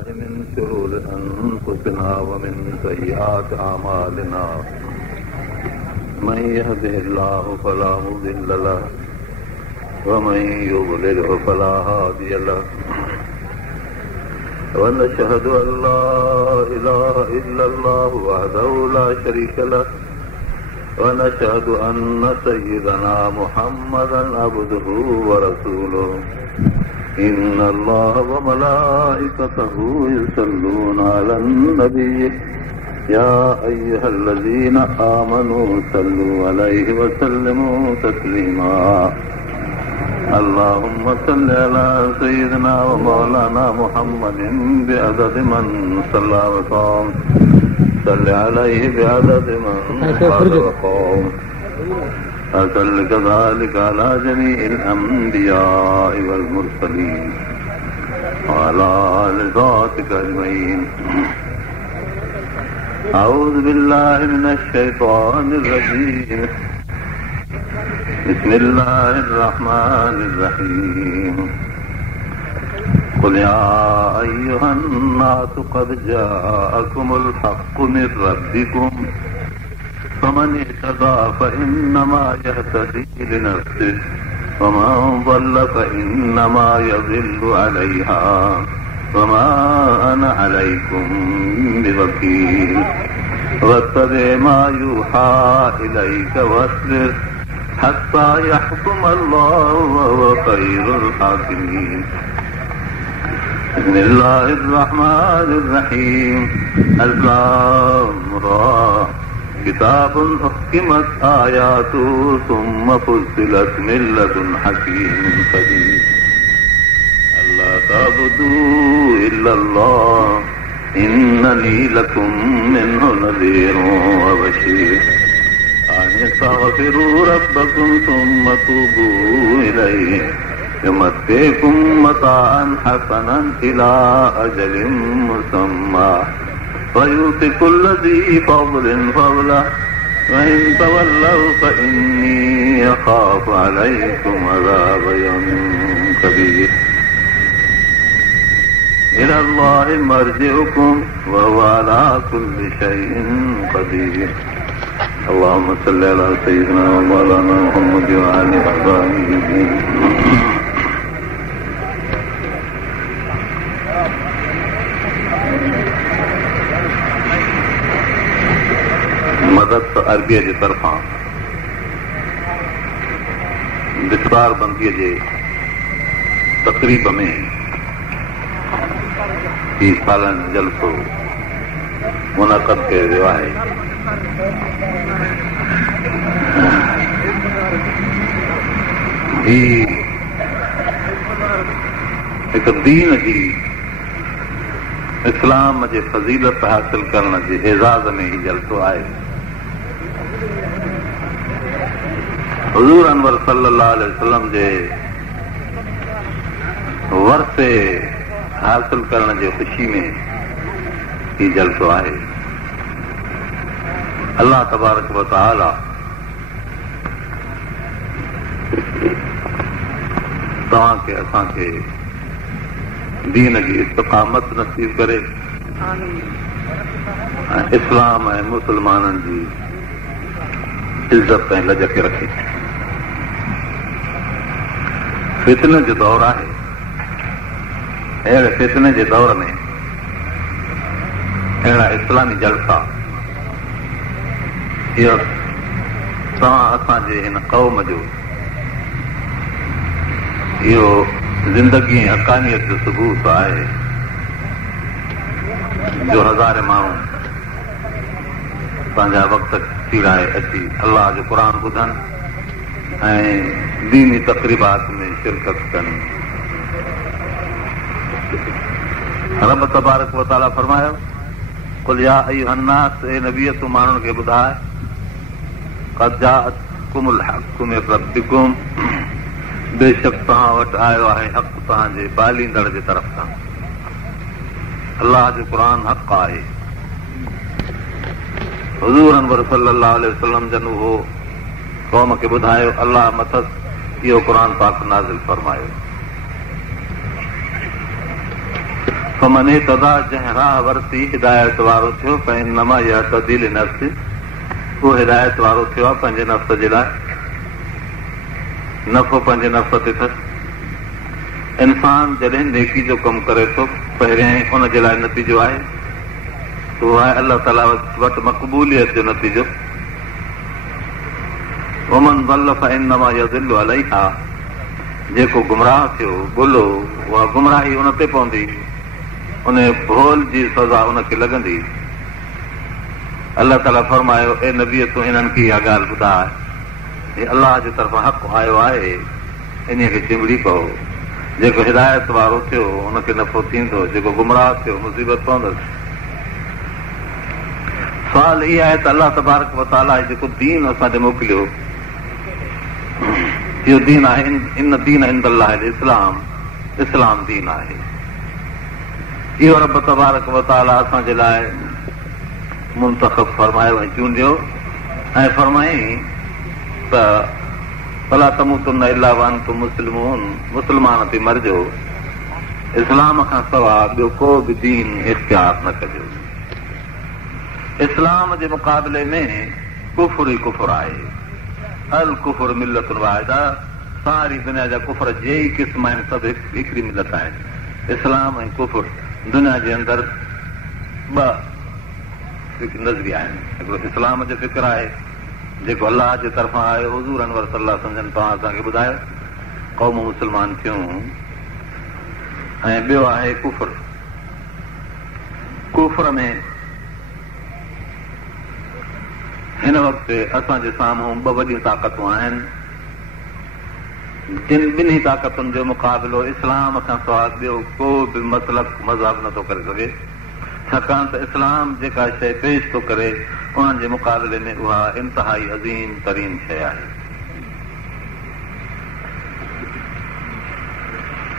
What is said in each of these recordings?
بالله من شرور أنفسنا ومن سيئات أعمالنا من يهده الله فلا مضل له ومن يضلله فلا هادي له ونشهد أن لا إله إلا الله وحده لا شريك له ونشهد أن سيدنا محمدا عبده ورسوله إن الله وملائكته يصلون على النبي يا أيها الذين آمنوا صلوا عليه وسلموا تسليما اللهم صل على سيدنا ومولانا محمد بعدد من صلى وصام صل عليه بعدد من قال وقام أصل كذلك على جميع الأنبياء والمرسلين وعلى آل ذاتك أجمعين أعوذ بالله من الشيطان الرجيم بسم الله الرحمن الرحيم قل يا أيها الناس قد جاءكم الحق من ربكم فمن اهتدى فإنما يهتدي لنفسه ومن ضل فإنما يضل عليها وما أنا عليكم بوكيل واتبع ما يوحى إليك واصبر حتى يحكم الله وهو خير الحاكمين بسم الله الرحمن الرحيم الأمر كتاب أحكمت آياته ثم فصلت من لدن حكيم خبير ألا تعبدوا إلا الله إنني لكم منه نذير وبشير أن استغفروا ربكم ثم توبوا إليه يمتعكم متاعا حسنا إلى أجل مسمى ويؤتي كل ذي فضل فضله وإن تولوا فإني أخاف عليكم عذاب يوم كبير إلى الله مرجعكم وهو على كل شيء قدير اللهم صل على سيدنا ومولانا محمد وعلى آله مدد عربیہ کی طرفاں دستار بندی کے تقریب میں ہی سالن جلسو منعقد کے روایت ہی ایک دین جی اسلام جے فضیلت حاصل کرنے کے اعزاز میں ہی جلسو آئے حضور انور صلی اللہ علیہ وسلم جے ورثے حاصل کرنے کی خوشی میں ہی جلسو آئے اللہ تبارک و تعالی تمام کے اساں کے دین کی استقامت نصیب کرے اسلام ہے مسلمانن کی عزت تے لج کے رکھے فتنے جو دور ہے اہڑے فتنے کے دور میں اہڑا اسلامی جلسہ یہ اساں جے ہن قوم جو یہ زندگی حقانیت جو ثبوت ہے جو ہزار مانو پانجا وقت چیڑائے اچھی اللہ جو قرآن ٻدھن دینی تقریبات میں شرکت کریں رب تبارک و تعالی فرمایا قل یا ایھا الناس اے نبی تو مانن کے ٻدھائے قد جاءتکم الحق من ربکم بے شک تہاں وٹ آیو ہے حق تہاں جے پالینदड़ جے طرف تھا اللہ جو قرآن حق ہے حضور انور صلی اللہ علیہ وسلم جنو ہو قوم کے ٻدھايو اللہ متس یہ قرآن پاک نازل فرمايو फमन इहतदा, जंहिं राह वरिती हिदायत वारो थियो, फइन्नमा यहतदी लिनफ्सि, उहो हिदायत वारो थियो आहे पंहिंजे नफ़्स जे लाइ, नफ़ो पंहिंजे नफ़्स ते अथसि। इंसान जॾहिं नेकी जो कमु करे थो, पहिरियां ई उन जे लाइ नतीजो आहे, उहो आहे अलाह ताला वटि मक़बूलियत जो नतीजो। वमन ज़ल्ल फइन्नमा यज़िल्लु अलैहा, जेको गुमराह थियो, भुलो, उहा गुमराही उन ते पवंदी, उन भोल जी सज़ा उनखे लॻंदी। अलाह ताला फरमायो, ए नबीअ तूं इन्हनि खे इहा ॻाल्हि ॿुधाए, हे अलाह जे तरफ़ां हक़ आयो आहे, इन खे चिंबड़ी पओ। जेको हिदायत वारो थियो उनखे नफ़ो थींदो, जेको गुमराह थियो मुसीबत पवंदसि। सुवाल इहा आहे त अलाह तबारक व तआला जेको दीन असां ॾे मोकिलियो, इहो दीन आहे, इन दीन इंदल्लाह इस्लाम, इस्लाम दीन आहे। इहो रब तबारक व तआला असांजे लाइ मुंतख़ब फरमायो ऐं चूंडियो, ऐं फरमाई त फला तमूतुन इल्ला व अंतुम मुस्लिमून, मुस्लमान थी मरिजो, इस्लाम खां सवाइ ॿियो को बि दीन इख्तियार न कजो। इस्लाम जे मुक़ाबले में कुफ़र ई कुफ़र आहे। अल कुफ़र मिलतुन वाहिदा, सारी दुनिया जा कुफ़र जे ई क़िस्म आहिनि, सभु हिकिड़ी मिलत आहिनि। इस्लाम ऐं कुफ़र दुनिया जे अंदरि ॿ नज़रिया आहिनि। हिकिड़ो इस्लाम जो फ़िक्र आहे जेको अलाह जे तरफ़ां आहे, हुज़ूर अनवर सल्लल्लाहु अलैहि वसल्लम तव्हां असांखे ॿुधायो, क़ौम मुस्लमान थियूं। ऐं ॿियो आहे कुफ़र। कुफ़र में हिन वक़्तु असांजे साम्हूं ॿ वॾियूं ताक़तूं आहिनि, जिन ॿिन्ही ताक़तुनि जो मुक़ाबिलो इस्लाम खां सवाइ ॿियो को बि मसलक मज़हब नथो करे सघे, छाकाणि त इस्लाम जेका शइ पेश थो करे उन्हनि जे मुक़ाबले में उहा इंतिहाई अज़ीम तरीन शइ आहे।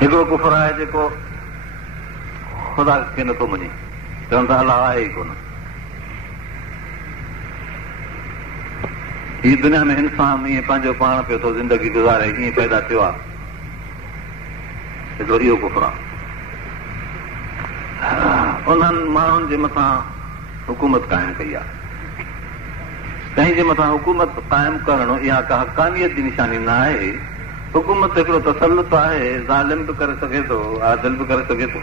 हिकिड़ो कुफ़र आहे जेको ख़ुदा खे नथो मञे, चवनि था अलाह आहे ई कोन। हीअ दुनिया में इंसान ईअं पंहिंजो पाण पियो थो ज़िंदगी गुज़ारे, ईअं पैदा थियो आहे, हिकिड़ो इहो कुफ़र आहे। उन्हनि माण्हुनि जे मथां हुकूमत क़ाइमु कई आहे। कंहिंजे मथां हुकूमत क़ाइमु करणु इहा का हक़ानियत जी निशानी न आहे। हुकूमत हिकिड़ो तसल्लुत आहे, ज़ालिम बि करे सघे थो, आदिल बि करे सघे थो।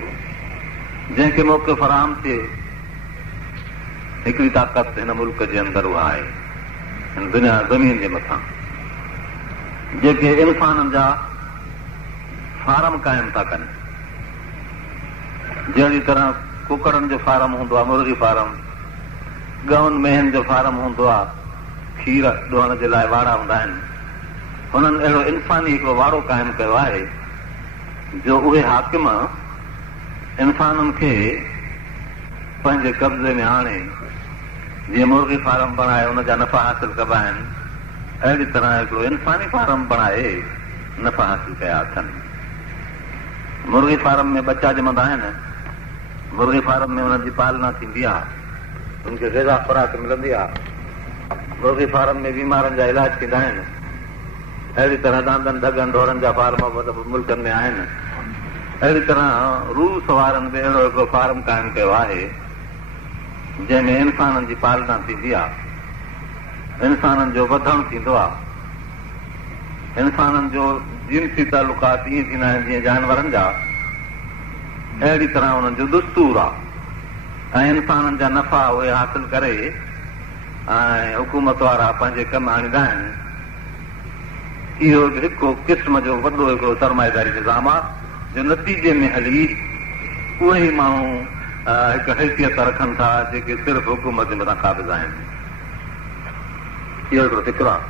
जंहिंखे मौक़ो फराहम थिए, हिकिड़ी ताक़त हिन मुल्क जे अंदरि उहा आहे, हिन दुनिया ज़मीन जे मथां, जेके इंसाननि जा फार्म क़ाइमु था कनि। जहिड़ी तरह कुकड़नि जो फार्म हूंदो आहे, मुर्गी फार्म, गउनि मेहनि जो फार्म हूंदो आहे, खीर ॾोहण जे लाइ वाड़ा हूंदा आहिनि, हुननि अहिड़ो इंसानी हिकिड़ो वाड़ो क़ाइमु कयो आहे जो उहे हाकिम इंसाननि खे पंहिंजे कब्ज़े में आणे, जीअं मुर्गी फार्म बणाए हुनजा नफ़ा हासिल कबा आहिनि, अहिड़ी तरह हिकिड़ो इंसानी फार्म बणाए नफ़ा हासिल कया अथनि। मुर्गी फार्म में बच्चा ॼमंदा आहिनि, मुर्गी फार्म में हुननि जी पालना थींदी आहे, उनखे ग़िज़ा खुराक मिलंदी आहे, मुर्गी फार्म में बीमारनि जा इलाज थींदा आहिनि। अहिड़ी तरह दांदनि ढगनि ढोरनि जा फार्म मुल्कनि में आहिनि। अहिड़ी तरह रूस वारनि बि अहिड़ो हिकिड़ो फार्म क़ाइमु कयो आहे जंहिंमें इंसाननि जी पालना थींदी आहे, इंसाननि जो वधणु थींदो आहे, इंसाननि जो जिनसी तालुकात ईअं थींदा आहिनि जीअं जानवरनि जा। अहिड़ी तरह उन्हनि जो दस्तूर आहे ऐं इंसाननि जा नफ़ा उहे हासिल करे ऐं हुकूमत वारा पंहिंजे कमु आणींदा आहिनि। इहो हिकु क़िस्म जो वॾो हिकिड़ो सरमाएदारी निज़ाम आहे जो नतीजे में हली उहे ई माण्हू हिकु हैसियत रखनि था जेके सिर्फ़ु हुकूमत जे मथां क़ाबिज़ आहिनि। इहो हिकिड़ो फ़िक्र आहे।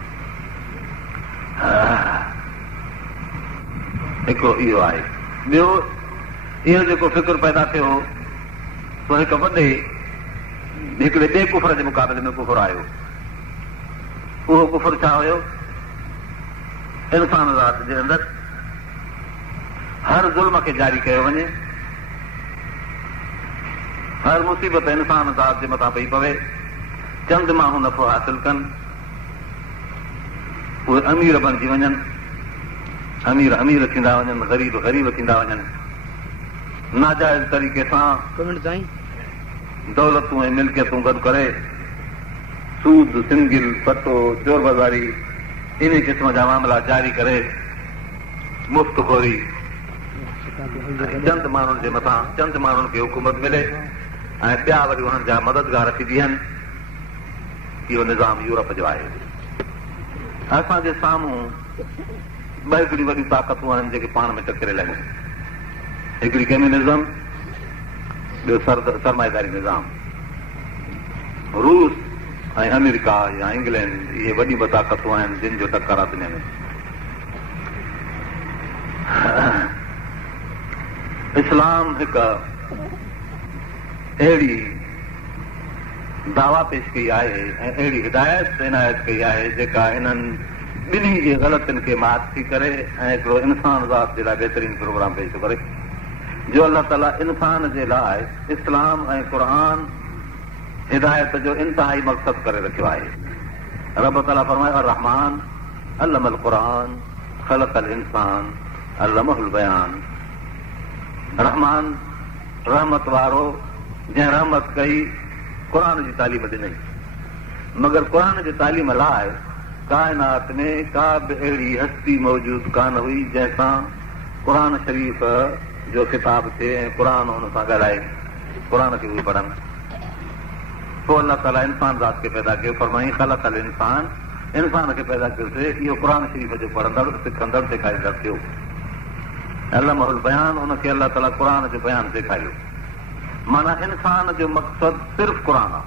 हिकिड़ो इहो आहे। ॿियो इहो जेको फ़िक्र पैदा थियो सो हिकु हिकिड़े ॿिए कुफर जे मुक़ाबले में कुफर आयो। उहो कुफर छा हुयो? इंसान ज़ात जे अंदरि हर ज़ुल्म खे जारी कयो वञे, हर मुसीबत इंसान ज़ात जे मथां पई पवे, चंद माण्हू नफ़ो हासिल कनि, उहे अमीर बणिजी वञनि, अमीर अमीर थींदा वञनि, ग़रीब ग़रीब थींदा वञनि। नाजाइज़ तरीक़े सां दौलतूं ऐं मिल्कियतूं गॾु करे सूद, सिंगिल, पतो, चोर बाज़ारी इन क़िस्म जा मामला जारी करे मुफ़्तखोरी चंद माण्हुनि जे मथां चंद माण्हुनि खे हुकूमत मिले ऐं ॿिया वरी हुननि जा मददगार रखी बीहनि। इहो निज़ाम यूरोप जो आहे। असांजे साम्हूं ॿ हिकिड़ी वॾियूं ताक़तूं आहिनि जेके पाण में टकरियल आहिनि। हिकिड़ी कम्यूनिज़म, ॿियो सरमाएदारी निज़ाम। रूस ऐं अमेरिका या इंग्लैंड इहे वॾियूं ॿ ताक़तूं आहिनि जिन जो टकर आहे दुनिया में। इस्लाम हिकु अहिड़ी दावा पेश कई आहे ऐं अहिड़ी हिदायत इनायत कई आहे जेका इन्हनि ॿिन्ही जे ग़लतियुनि खे मात थी करे ऐं हिकिड़ो इंसान ज़ात जे लाइ बहितरीन प्रोग्राम पेश थो करे जो अल्लाह ताला इंसान जे लाइ इस्लाम ऐं क़ुर हिदायत जो इंतिहाई मक़सदु करे रखियो आहे। रब ताला फरमाए अर्रहमान अल्लमल क़ुरान ख़लक़ल इंसान अल्लमहुल बयान। रहमान रहमत वारो जंहिं रहमत कई क़ुर जी तालीम ॾिनई, मगर क़ुर जी तालीम लाइ काइनात में का बि अहिड़ी हस्ती मौजूद कान हुई जंहिंसां क़ुर शरीफ़ जो किताब थिए ऐं क़ुर हुन सां ॻाल्हाए, क़ुर खे उहे पढ़नि। पोइ अल्लाह ताला इंसान ज़ात खे पैदा कयो, फरमाई ख़लक़ल इंसान, इंसान खे पैदा कयोसीं इहो क़ुर शरीफ़ जो पढ़ंदड़, सिखंदड़, सेखारींदड़ थियो। अल्लमहुल बयान, हुनखे अल्लाह ताला क़ुर जो बयान सेखारियो। माना इंसान जो मक़सदु सिर्फ़ु क़ुर आहे।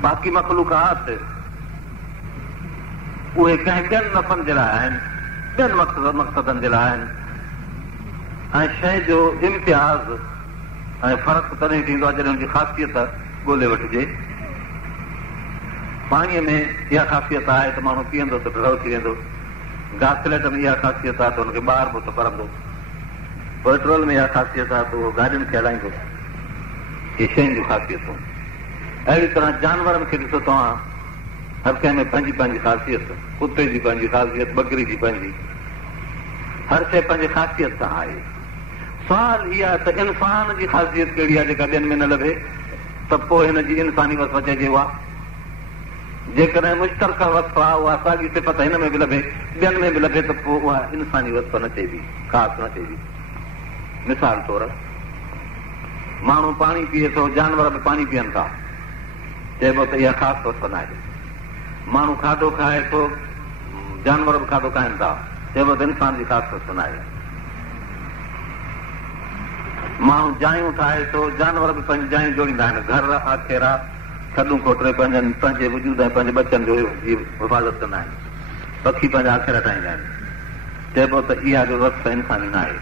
बाक़ी मख़लूक़ात उहे कंहिं ॿियनि नफ़नि जे लाइ आहिनि, ॿियनि मक़सदनि जे लाइ आहिनि ऐं शइ जो इम्तियाज़ ऐं फ़र्क़ु तॾहिं थींदो आहे जॾहिं हुनजी ख़ासियत ॻोल्हे वठिजे। पाणीअ में इहा ख़ासियत आहे त माण्हू पीअंदो त ढिलो थी वेंदो, घासलेट में इहा ख़ासियत आहे त हुनखे ॿारबो त पढ़ंदो, पेट्रोल में इहा ख़ासियत आहे त उहो गाॾियुनि खे हलाईंदो। इहे शयुनि जूं ख़ासियतूं। अहिड़ी तरह जानवरनि खे ॾिसो तव्हां, हर कंहिं में पंहिंजी पंहिंजी ख़ासियत, कुते जी पंहिंजी ख़ासियत, बकरी जी पंहिंजी, हर शइ पंहिंजे ख़ासियत सां आहे। सुवाल इहा आहे त इंसान जी ख़ासियत कहिड़ी आहे जेका ॿियनि में न लभे, त पोइ हिन जी इंसानी वसफ़ चइजे उहा। जेकॾहिं मुश्तरक वसफ़ आहे, उहा साॻी सिफ़त हिन में बि लभे, ॿियनि में बि लभे, त पोइ उहा इंसानी वसफ़ न चइबी, ख़ासि न चइबी। मिसाल तौरु माण्हू पाणी पीए थो, जानवर बि पाणी पीअनि था, चइबो त इहा ख़ासि वसफ़ न आहे। माण्हू खाधो खाए थो, जानवर बि खाधो खाइनि था, चइबो त इंसान जी ख़ासि वसफ़ न आहे। माण्हू जायूं ठाहे थो, जानवर बि पंहिंजी जायूं जोड़ींदा आहिनि, घर आखेरा खॾूं खोटरे पंहिंजे वजूद ऐं पंहिंजे बचनि जो हिफ़ाज़त कंदा आहिनि, पखी पंहिंजा आखेरा ठाहींदा आहिनि, चइबो त इहा जो वक़्तु इंसानी न आहे।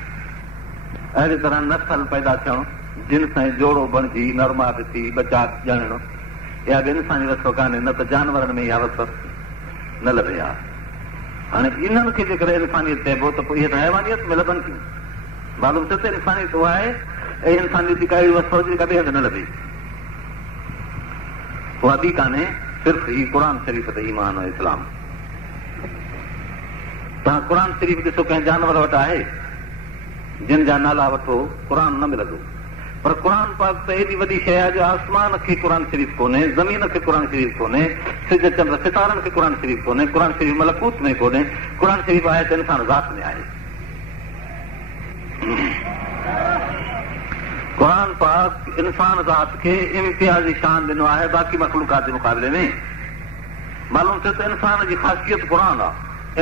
अहिड़ी तरह नसल पैदा थियणु, जिन्स ऐं जोड़ो बणिजी नरमाद थी बचा ॼणणु, इहा बि इंसानी वसफ़ कान्हे, न त जानवरनि में इहा वसफ़ न लभे आहे। हाणे इन्हनि खे जेकॾहिं इंसानियत चइबो त पोइ इहे त हैवानियत में लभनि थियूं। मालूम थियो त इंसानियत उहा आहे ऐं इंसानियत जी काई वसफ़ जेका ॿिए हंधि न लभे, उहा बि कान्हे, सिर्फ़ु ही क़ुर शरीफ़ ते ईमान ऐं इस्लाम। तव्हां क़ुर शरीफ़ ॾिसो, कंहिं जानवर वटि आहे जिन जा नाला वठो, क़ुर न मिलंदो। पर क़ुर पाक त एॾी वॾी शइ आहे जो आसमान खे क़ुर शरीफ़ कोन्हे, ज़मीन खे क़ुर शरीफ़ कोन्हे, सिज चंड सितारनि खे क़ुर शरीफ़ कोन्हे, क़ुर शरीफ़ मलकूत में कोन्हे, क़ुर शरीफ़ आहे त इंसान ज़ात में आहे। क़ुर पाक इंसान ज़ात खे इम्तियाज़ी शान ॾिनो आहे बाक़ी मख़लूक़ात जे मुक़ाबले में। मालूम थियो त इंसान जी ख़ासियत क़ुर आहे,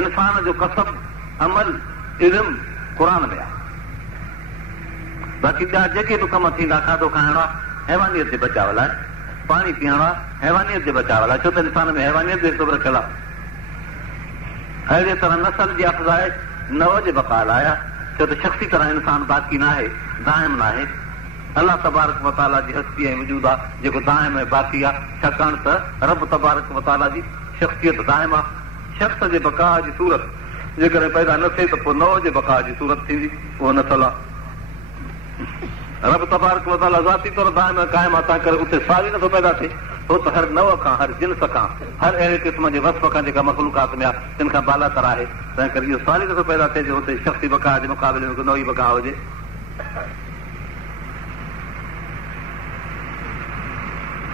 इंसान जो कसब, अमल, इल्म क़ुर में आहे। बाक़ी ॿिया जेके बि कम थींदा, खाधो खाइणु आहे हैवानियत जे बचाव लाइ, पाणी पीअणु आहे हैवानियत जे बचाव लाइ, छो त इंसान में हैवानियत जो हिसो रखियलु आहे। अहिड़े तरह नसल जी अफ़ज़ाइश नव जे बक़ा लाइ आहे, छो त शख़्सी तरह इंसान बाक़ी न आहे, दाइम न आहे। अल्लाह तबारक व तआला जी हस्ती ऐं वजूद आहे जेको दाइम ऐं बाक़ी आहे, छाकाणि त रब तबारक व तआला जी शख़्सियत दाइम आहे। शख़्स जे बक़ा जी सूरत जेकॾहिं पैदा न थिए त पोइ नव जे बक़ा जी सूरत थींदी, उहो नसल आहे। रब तबारक व तआला ज़ाती तौर दाइम क़ाइम आहे, तंहिं करे उते सुवाल ई नथो पैदा थिए हो त हर नव खां, हर जिन्स खां, हर अहिड़े क़िस्म जे वस्फ़ खां जेका मख़लूक़ात में आहे तिन खां बालातर आहे। तंहिं करे इहो सवाल ई नथो पैदा थिए जो हुते शख़्सी बका जे मुक़ाबले में नई बका हुजे।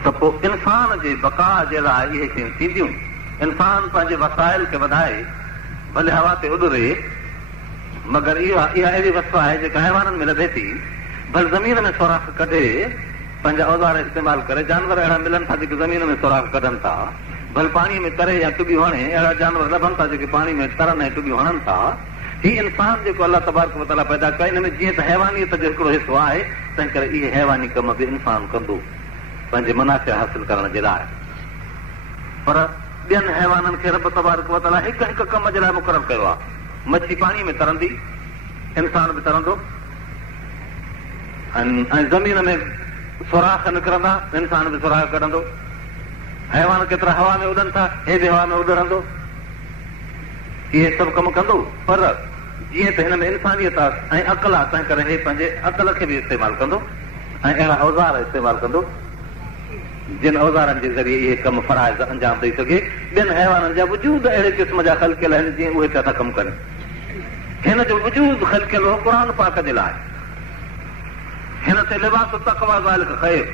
त पोइ इंसान जे बका जे लाइ इहे शयूं थींदियूं। इंसान पंहिंजे वसाइल खे वधाए, भले हवा ते उॾरे, मगर इहा अहिड़ी वस्तु आहे जेका हैवाननि में लभे थी। भले ज़मीन में सोराख़ कढे, पंहिंजा औज़ार इस्तेमालु करे। जानवर अहिड़ा मिलनि था जेके ज़मीन में सोराख़ कढनि था। भले पाणीअ में तरे या टुबियूं हणे, अहिड़ा जानवर लभनि था जेके पाणी में तरनि ऐं टुबियूं हणनि था। हीउ इंसान जेको अलाह तबारक व तआला पैदा कयो, हिन में जीअं त हैवानियत जो हिकिड़ो हिसो आहे, तंहिं करे इहे हैवानी कम बि इंसान कंदो पंहिंजे मुनाफ़े हासिल करण जे लाइ। पर ॿियनि हैवाननि खे रब तबारक व तआला हिकु हिकु कम जे लाइ मुक़ररु कयो आहे। मच्छी पाणीअ में तरंदी, इंसान बि तरंदो, ऐं ज़मीन में सोराख़ निकिरंदा, इंसान बि सोराख़ कढंदो। हैवान केतिरा हवा में उॾनि था, हे बि हवा में उॾरंदो। इहे सभु कम कंदो। पर जीअं त हिन में इंसानियत आहे ऐं अक़ल आहे, तंहिं करे हे पंहिंजे अक़ल खे बि इस्तेमालु कंदो ऐं अहिड़ा औज़ार इस्तेमालु कंदो जिन औज़ारनि जे ज़रिए इहे कम फ़राइज़ अंजाम ॾेई सघे। ॿियनि हैवाननि जा वजूद अहिड़े क़िस्म जा ख़लकियल आहिनि जीअं उहे पिया था कमु कनि। हिन जो वजूद ख़लकियल हो क़ुर पाक जे लाइ। हिन ते लिबास तक़वा ज़ालिक ख़ैर,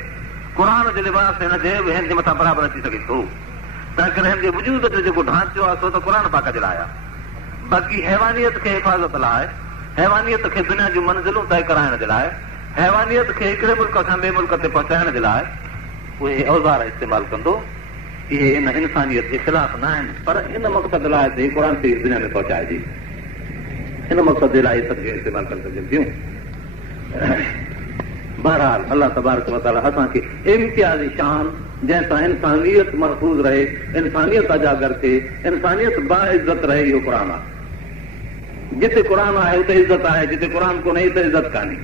क़ुर जो लिबास हिन जे मथां बराबरि अची सघे थो। तंहिं करे हिन जे वजूद जो जेको ढांचो आहे सो त क़ुर पाक जे लाइ आहे। बाक़ी हैवानियत खे हिफ़ाज़त लाइ, हैवानियत खे दुनिया जूं मंज़िलूं तय कराइण जे लाइ, हैवानियत खे हिकिड़े मुल्क खां ॿिए मुल्क ते पहुचाइण जे लाइ उहे औज़ार इस्तेमालु कंदो। इहे इन इंसानियत जे ख़िलाफ़ न आहिनि, पर इन मक़सद लाइ त क़ुर ते दुनिया में पहुचाइजे। इन मक़सद जे लाइ सभु इस्तेमालु करे सघनि थियूं। बहरहाल अलाह तबारक व तआला असांखे इम्तियाज़ी शान जंहिंसां इंसानियत महफ़ूज़ रहे, इंसानियत अजागर थिए, इंसानियत बाइज़त रहे, इहो क़ुर आहे। जिते क़ुर आहे उते इज़त आहे, जिते क़ुर कोन्हे उते इज़त कान्हे।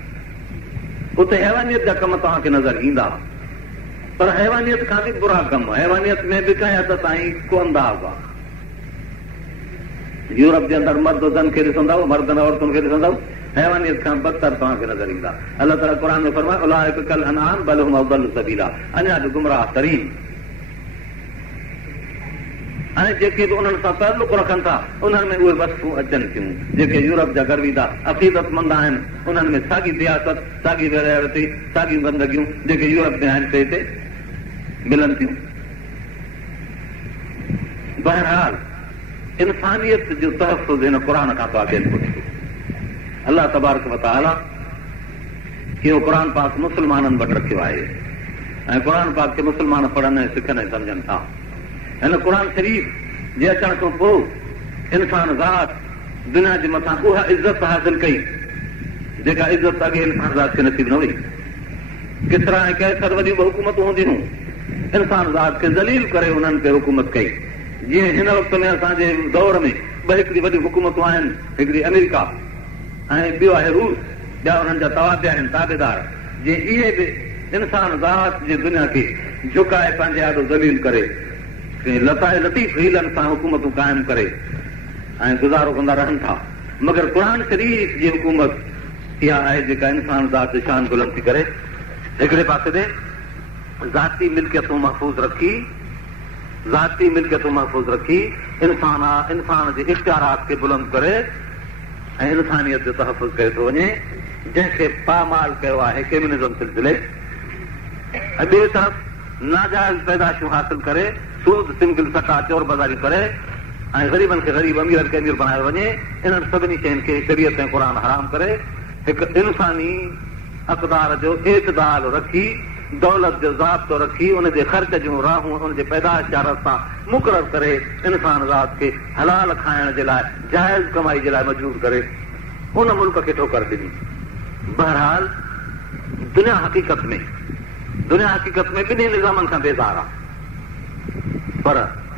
उते हैवानियत जा कम तव्हांखे नज़र ईंदा, पर हैवानियत खां बि बुरा कम। हैवानियत में बि कंहिं हद ताईं को अंदाज़ आहे। यूरोप जे अंदरि मर्द ज़न खे ॾिसंदव, मर्दनि औरतुनि खे ॾिसंदव, हैवानियत खां बदतर तव्हांखे नज़र ईंदा। अलाह ताला क़ुर में फरमाए उलाइका कल अनआम बल हुम अज़ल्लु सबीला, अञा बि गुमराह तरीन। ऐं जेके बि उन्हनि सां ताल्लुक़ रखनि था उन्हनि में उहे वस्तूं अचनि थियूं जेके यूरोप जा गर्विदा अक़ीदतमंद आहिनि। उन्हनि में साॻी सियासत, साॻी वैरायटी, साॻियूं गंदगियूं जेके यूरोप में आहिनि हिते मिलनि थियूं। बहरहाल इंसानियत जो तहफ़ुज़ हिन क़ुर खां तो अॻिते पुछो। अलाह तबारक व तआला इहो क़ुर पाक मुस्लमाननि वटि रखियो आहे ऐं क़ुर पाक खे मुस्लमान पढ़नि ऐं सिखनि ऐं सम्झनि था। हिन क़ुर शरीफ़ जे अचण खां पोइ इंसान ज़ात दुनिया जे मथां उहा इज़त हासिल कई जेका इज़त अॻे इंसान ज़ात खे नसीब न हुई। केतिरा ऐं कैसर वॾियूं हुकूमतूं हूंदियूं हुयूं, इंसान ज़ात खे ज़लील करे उन्हनि ते हुकूमत कई। जीअं हिन वक़्त में असांजे दौर में हिकिड़ी वॾियूं हुकूमतूं आहिनि, हिकिड़ी अमेरिका ऐं ॿियो आहे रूस, ॿिया उन्हनि जा तवाबे आहिनि, ताबेदार। जीअं इहे बि इंसान ज़ात जे दुनिया खे झुकाए पंहिंजे आॾो ज़लील करे लतीफ़ हीलनि सां हुकूमतूं क़ाइमु करे ऐं गुज़ारो कंदा रहनि था। मगर क़ुर शरीफ़ जी हुकूमत इहा आहे जेका इंसान ज़ात जी शान बुलंद थी करे। हिकिड़े पासे ते ज़ाती मिल्कियतूं महफ़ूज़ रखी, ज़ाती मिल्कियतूं महफ़ूज़ रखी इंसान जे इख़्तियारात खे बुलंद करे ऐं इंसानियत जो तहफ़ुज़ कयो थो वञे, जंहिंखे पामाल कयो आहे कम्युनिज़म सिलसिले। ऐं ॿिए तरफ़ नाजाइज़ पैदाशूं हासिल करे, सूद सिंगल सटा चोर बाज़ारी करे ऐं ग़रीबनि खे ग़रीब, अमीरनि खे अमीर बणायो वञे। इन्हनि सभिनी शयुनि खे शरीयत ऐं क़ुर हराम करे हिकु इंसानी अक़दार जो एतदाल रखी, दौलत जो ज़ाब्तो रखी, उनजे ख़र्च जूं राहूं उनजे पैदाश जा रस्ता मुक़ररु करे इंसान ज़ात खे हलाल खाइण जे लाइ, जाइज़ कमाई जे लाइ मजबूर करे उन मुल्क खे ठोकर ॾिनी। बहरहाल दुनिया हक़ीक़त में ॿिन्ही निज़ामनि खां बेज़ार आहे, पर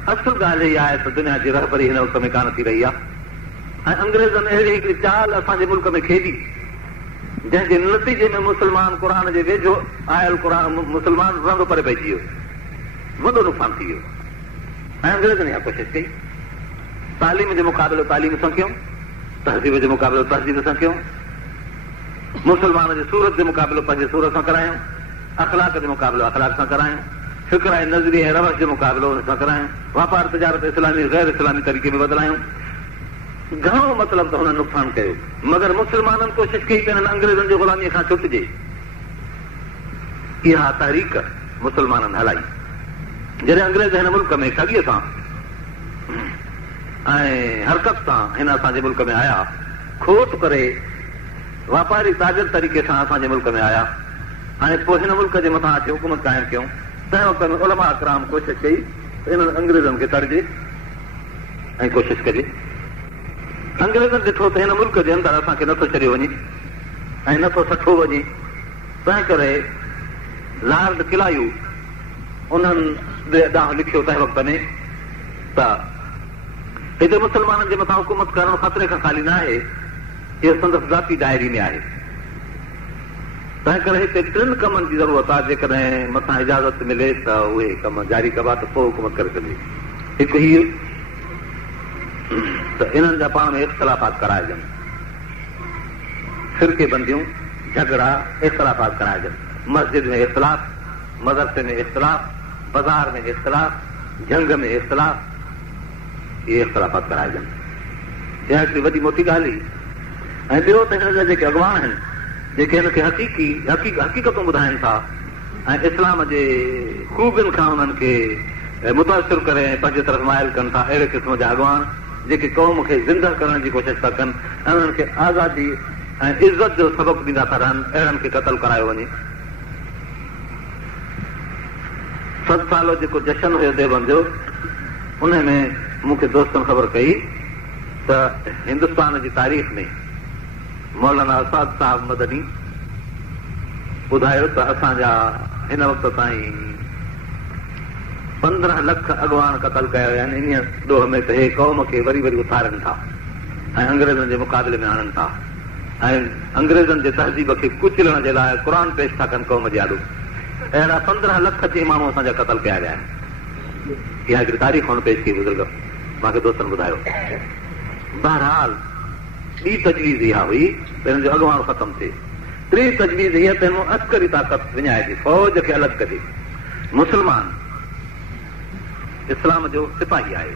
असुल ॻाल्हि इहा आहे त दुनिया जी रहबरी हिन वक़्त में कान थी रही आहे। ऐं अंग्रेज़नि अहिड़ी हिकिड़ी चाल असांजे मुल्क में खेॾी जंहिंजे नतीजे में मुस्लमान क़ुर जे वेझो आयल मुस्लमान रंग परे पइजी वियो, वॾो नुक़सानु थी वियो। ऐं अंग्रेज़नि इहा कोशिशि कई, तालीम जे मुक़ाबिले तालीम सां कयूं, तहज़ीब जे मुक़ाबिले तहज़ीब सां कयूं, मुस्लमान जे सूरत जे मुक़ाबिले पंहिंजे सूरत सां करायूं, अख़लाक जे मुक़ाबिले अख़लाक सां करायूं, فکر ऐं नज़रिये ऐं रवश जो मुक़ाबिलो हुन सां करायूं, वापार तिजारत इस्लामी गैर इस्लामी तरीक़े में बदिलायूं। घणो मतिलबु त हुननि नुक़सानु कयो, मगर मुस्लमाननि कोशिशि कई त हिननि अंग्रेज़नि जी ग़ुलामीअ खां छुटिजे। इहा तहरीक मुस्लमाननि हलाई। जॾहिं अंग्रेज़ हिन मुल्क में ठॻीअ सां ऐं हरकत सां हिन असांजे मुल्क में आया, खोट करे वापारी ताज़र तरीक़े सां असांजे मुल्क में आया ऐं पोइ हिन मुल्क जे मथां अची हुकूमत क़ाइमु कयूं, तंहिं वक़्त में उलमा इकराम कोशिशि कई त हिननि अंग्रेज़नि खे तड़िजे ऐं कोशिशि कजे। अंग्रेज़नि ॾिठो त हिन मुल्क जे अंदरि असांखे नथो छॾियो वञे ऐं नथो सठो वञे, तंहिं करे लॉर्ड किलायू उन्हनि ॾांहुं लिखियो तंहिं वक़्त में त हिते मुस्लमाननि जे मथां हुकूमत करणु ख़तरे खां ख़ाली न आहे, इहो संदसि ज़ाती डायरी में आहे। तंहिं करे हिते 3 कमनि जी ज़रूरत आहे, जेकॾहिं मथां इजाज़त मिले त उहे कम जारी कबा त पोइ हुकूमत करे सघे। हिकु हीउ त इन्हनि जा पाण में इख़्तिलाफ़ात कराइजनि, फिरके बंदियूं, झगड़ा, इख़्तिलाफ़ात कराइजनि। मस्जिद में इख़्तिलाफ़, मदरसे में इख़्तिलाफ़, बाज़ार में इख़्तिलाफ़, जंग में इख़्तिलाफ़, इहे इख़्तिलाफ़ात कराइजनि। इहा हिकिड़ी वॾी मोटी ॻाल्हि हुई। ऐं ॿियो त हिन जा जेके अॻवान आहिनि, जेके हिनखे हक़ीक़तूं ॿुधाइनि था ऐं इस्लाम जे ख़ूबियुनि खां उन्हनि खे मुतासिर करे ऐं पंहिंजे तरफ़ माइल कनि था, अहिड़े क़िस्म जा अॻवान जेके क़ौम खे ज़िंदा करण जी कोशिशि था कनि ऐं उन्हनि खे आज़ादी ऐं इज़त जो सबक़ ॾींदा था रहनि, अहिड़नि खे क़तल करायो वञे। 7 साल जेको जशन हुयो देवबंद जो, उन में मूंखे दोस्तनि ख़बर कई त हिंदुस्तान जी तारीख़ में मौलाना आज़ाद साहब मदनी ॿुधायो त असांजा हिन वक़्त ताईं 15 लख अॻवान क़तल कया विया आहिनि। इन ॾोह में त हे क़ौम खे वरी वरी उथारनि था ऐं अंग्रेज़नि जे मुक़ाबले में आणनि था ऐं अंग्रेज़नि जे तहज़ीब खे कुचलण जे लाइ क़ुर पेश था कनि क़ौम जे आॾो। अहिड़ा 15 लख जे माण्हू असांजा क़तल कया विया आहिनि। इहा हिकिड़ी तारीख़ हुन पेश कई बुज़ुर्ग, मूंखे दोस्तनि ॿुधायो। बहरहाल ॿी तजवीज़ इहा हुई त हिन जो अॻवान ख़तमु थिए। 3 तजवीज़ हीअ त हिन अस्करी ताक़त विञाइजे, फ़ौज खे अलॻि कजे। मुस्लमान इस्लाम जो सिपाही आहे।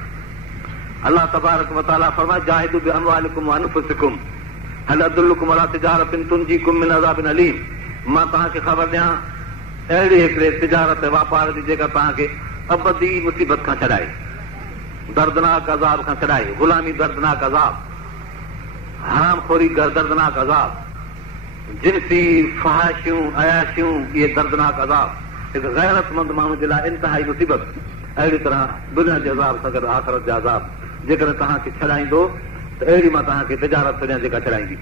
अल्लाह तबारक व तआला फरमाए जाहिदू बिअमवालिकुम व अनफुसिकुम हल अदुल्लुकुम अला तिजारतिन तुंजीकुम मिन अज़ाबिन अलीम। मां तव्हांखे ख़बर ॾियां अहिड़ी हिकिड़े तिजारत वापार जी जेका तव्हांखे अबदी मुसीबत खां छॾाए, दर्दनाक अज़ाब खां छॾाए। ग़ुलामी दर्दनाक अज़ाब, हराम खोरी दर्दनाक अज़ाब, जिनसी फ़हाशियूं अयाशियूं इहे दर्दनाक अज़ाब, हिकु गैरतमंद माण्हू जे लाइ इंतिहाई मुसीबत। अहिड़ी तरह दुनिया जे अज़ाब सां गॾु आख़िरत जा अज़ाब जेकॾहिं तव्हांखे छॾाईंदो त अहिड़ी मां तव्हांखे तिजारत छॾियां जेका छॾाईंदी।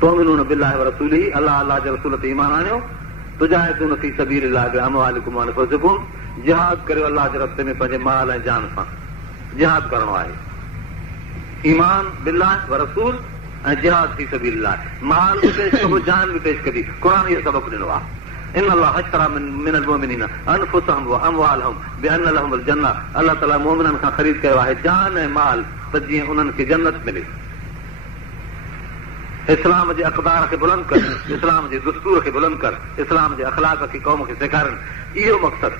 तुमिनून बिल्लाहि व रसूलिही, अल्लाह जे रसूल ते ईमान आणियो। तुजाहिदून फी सबीलिल्लाहि बिअमवालिकुम व अनफुसिकुम, जिहाद करियो अल्लाह जे रस्ते में पंहिंजे माल ऐं जान सां। जिहाद करणो आहे, ईमान बिल्लाह व रसूल ऐं जिहाद फी सबीलिल्लाह। माल बि पेश कबो, जान बि पेश कबी। क़ुर इहो सबक़ ॾिनो आहे। इन अल्लाह अश्तरा मिनल मुमिनीन अनफुसहुम व अमवालहुम बिअन्न लहुमुल जन्नह। अल्लाह ताला मोमिननि खां ख़रीद कयो आहे जान ऐं माल, त जीअं उन्हनि खे जन्नत मिले। इस्लाम जे अक़दार खे बुलंद कर, इस्लाम जे दस्तूर खे बुलंद कर, इस्लाम जे अख़लाक खे क़ौम खे सेखारनि, इहो मक़सदु।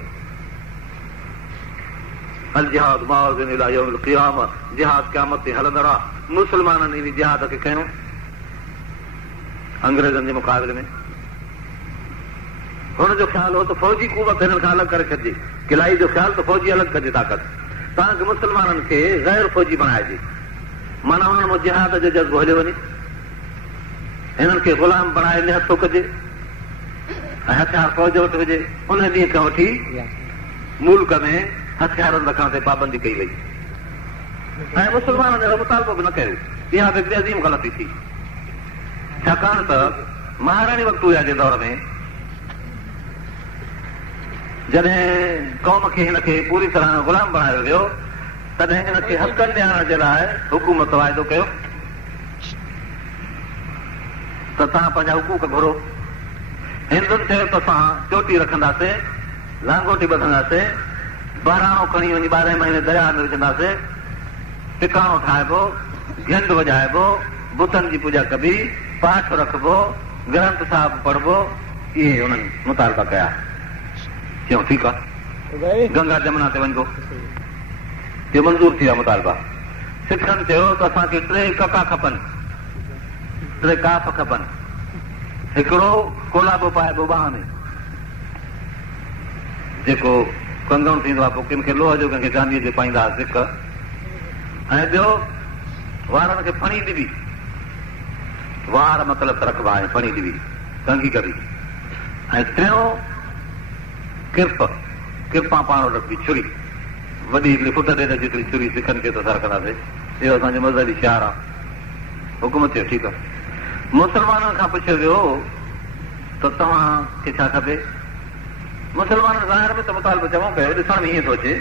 अल जिहाद माज़िन इला यौमिल क़ियामह, जिहाद क़यामत ते हलंदड़ आहे। मुस्लमाननि इन जिहाद खे खयो अंग्रेज़नि जे मुक़ाबले में। हुनजो ख़्यालु हो त फ़ौजी क़ुवत हिननि खां अलॻि करे छॾिजे। किलाई जो ख़्यालु त फ़ौजी अलॻि कजे ताक़त, तव्हांखे मुस्लमाननि खे गैर फ़ौजी बणाइजे। माना हुननि में जिहाद जो जज़्बो हलियो वञे, हिननि खे ग़ुलाम बणाए निहथो कजे ऐं हथियार फ़ौज वटि हुजे। उन ॾींहं खां वठी मुल्क में हथियारनि रखण ते पाबंदी कई वई ऐं मुस्लमाननि जो मुतालबो बि न कयो। इहा हिकिड़ी अज़ीम ग़लती थी, छाकाणि त महाराणी वक़्तु हुआ जे दौर में जॾहिं क़ौम खे हिन खे पूरी तरह ग़ुलाम बणायो वियो, तॾहिं हिन खे हक़नि ॾियण जे लाइ हुकूमत वाइदो कयो त तव्हां पंहिंजा हुकूक घुरो। हिंदुनि चयो त असां चोटी रखंदासीं, लांगोटी ॿधंदासीं, बहिराणो खणी वञी 12 महीने दरिया में विझंदासीं, टिकाणो ठाहिबो, घिंड वॼाइबो, बुतनि जी पूॼा कबी, पाठ रखबो, ग्रंथ साहिब पढ़बो। इहे हुननि मुतालबा कया। चयूं ठीकु आहे, गंगा जमुना ते वञिबो। इहो मंज़ूर थी विया मुतालबा। सिखनि चयो त असांखे 3 कका खपनि, 3 काफ खपनि। हिकिड़ो कोलाबो पाइबो बाह में, जेको कंगण थींदो आहे, पोइ कंहिंखे लोह जो कंहिंखे चांदीअ जो पाईंदा हुआ सिख। ऐं ॿियो वारनि खे फणी ॾिबी, वार मतिलबु रखबा ऐं फणी ॾिबी कंघी कबी। ऐं टियों किरपा पाण रखबी, छुरी वॾी हिकिड़ी फुट ॾेढ जेतिरी छुरी सिखनि खे त सर कंदासीं। इहो असांजो मज़हबी शियार आहे। हुकूमत चयो ठीकु आहे। मुस्लमाननि खां पुछियो वियो त तव्हांखे छा खपे? मुस्लमान ज़ाहिर में त मुतालबो चङो कयो, ॾिसण में ईअं थो अचे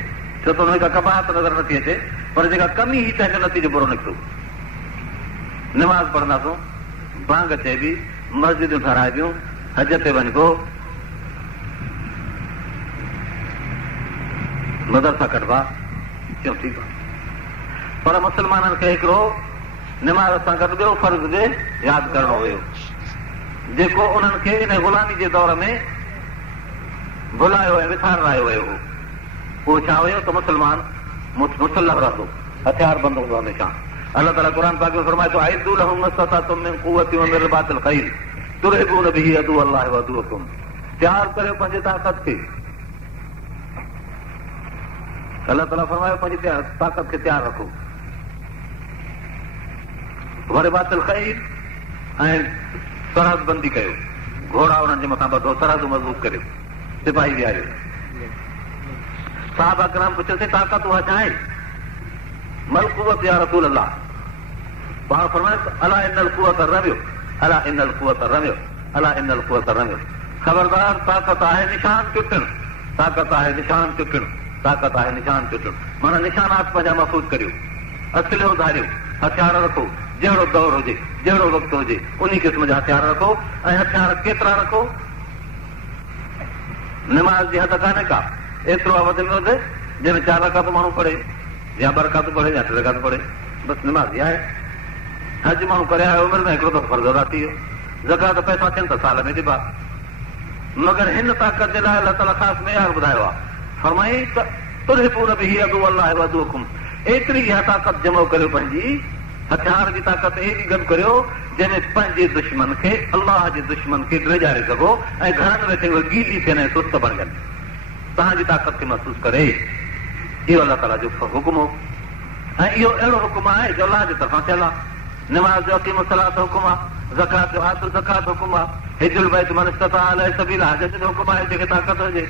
छो त हुनखे का कबाहत नज़र नथी अचे, पर जेका कमी ई तंहिंजो नतीजो बुरो निकितो। नमाज़ पढ़ंदासूं, बांग चइबी, मस्जिदूं ठाराइबियूं, हज ते वञिबो, मदरसा कढबा, चयो ठीकु आहे। पर मुस्लमाननि खे हिकिड़ो नमाज़ सां गॾु ॿियो फर्ज़ बि यादि करणो हुयो, जेको उन्हनि खे इन ग़ुलामी जे दौर में भुलायो ऐं विसारायो वियो हो। उहो छा हुयो त मुस्लमान मुसल्लह रहंदो, हथियार बंद हूंदो हमेशा। अलाह ताला क़ुर पाक में फरमाए थो आइदू लहुम मस्ततातुम मिन क़ुव्वतिन व मिन रिबातिल ख़ैल तुरहिबून बिही अदू अल्लाह व अदूकुम। तयार करियो पंहिंजी ताक़त खे। अलाह ताला फरमायो पंहिंजी ताक़त खे तयारु रखो। व रिबातिल ख़ैल ऐं सरहद बंदी कयो, घोड़ा उन्हनि जे मथां ॿधो, सरहद मज़बूत करियो, सिपाही विहारियो। साहबा किराम पुछियोसीं ताक़त उहा छा आहे? मल क़ुव्वत या रसूल अल्लाह। पाण फरमायो अला इन्नल क़ुव्वत रमियो, अला इन्नल क़ुव्वत रमियो, अला इन्नल क़ुव्वत रमियो। ख़बरदार ताक़त आहे निशान चुटण, ताक़त आहे निशान चुटण, ताक़त आहे निशान चुटण। माना निशानात पंहिंजा महफ़ूज़ करियो, असलियो धारियो, हथियार रखो, जहिड़ो दौर हुजे, जहिड़ो वक़्तु हुजे, उन क़िस्म जा हथियार रखो। ऐं हथियार केतिरा रखो? नमाज़ जी हद कान्हे का, एतिरो आहे वधि में वधि जंहिंमें 4 रकात माण्हू पढ़े, या 2 रकात पढ़े, या 3 रकात पढ़े, बसि नमाज़ आहे। हज माण्हू करे आयो, उमिरि में हिकिड़ो दफ़ो फर्ज़ अदा थी वियो। ज़कात पैसा थियनि त साल में ॾिबा। मगर हिन ताक़त जे लाइ अलाह ताला ख़ासि मयार ॿुधायो आहे। फरमाई त तुरहिबून बिही अदू अल्लाह व अदूकुम। एतिरी इहा ताक़त जमो करियो, पंहिंजी हथियार जी ताक़त एॾी गॾु करियो जंहिंमें पंहिंजे दुश्मन खे, अलाह जे दुश्मन खे ड्रेजारे सघो ऐं घरनि वेठे उहे गीली थियनि ऐं सुस्त बणजनि, तव्हांजी ताक़त खे महसूस करे। इहो अलाह ताला जो हुकुम हो। ऐं इहो अहिड़ो हुकुम आहे जो अलाह जे तरफ़ां थियल आहे। नमाज़ जो अक़ीमु सलात हुकुम आहे, ज़कात जो आतु ज़कात हुकुम आहे, हिजुल बैत मन इस्तता इलैहि सबीला हज जो हुकुम आहे, जेके ताक़त हुजे।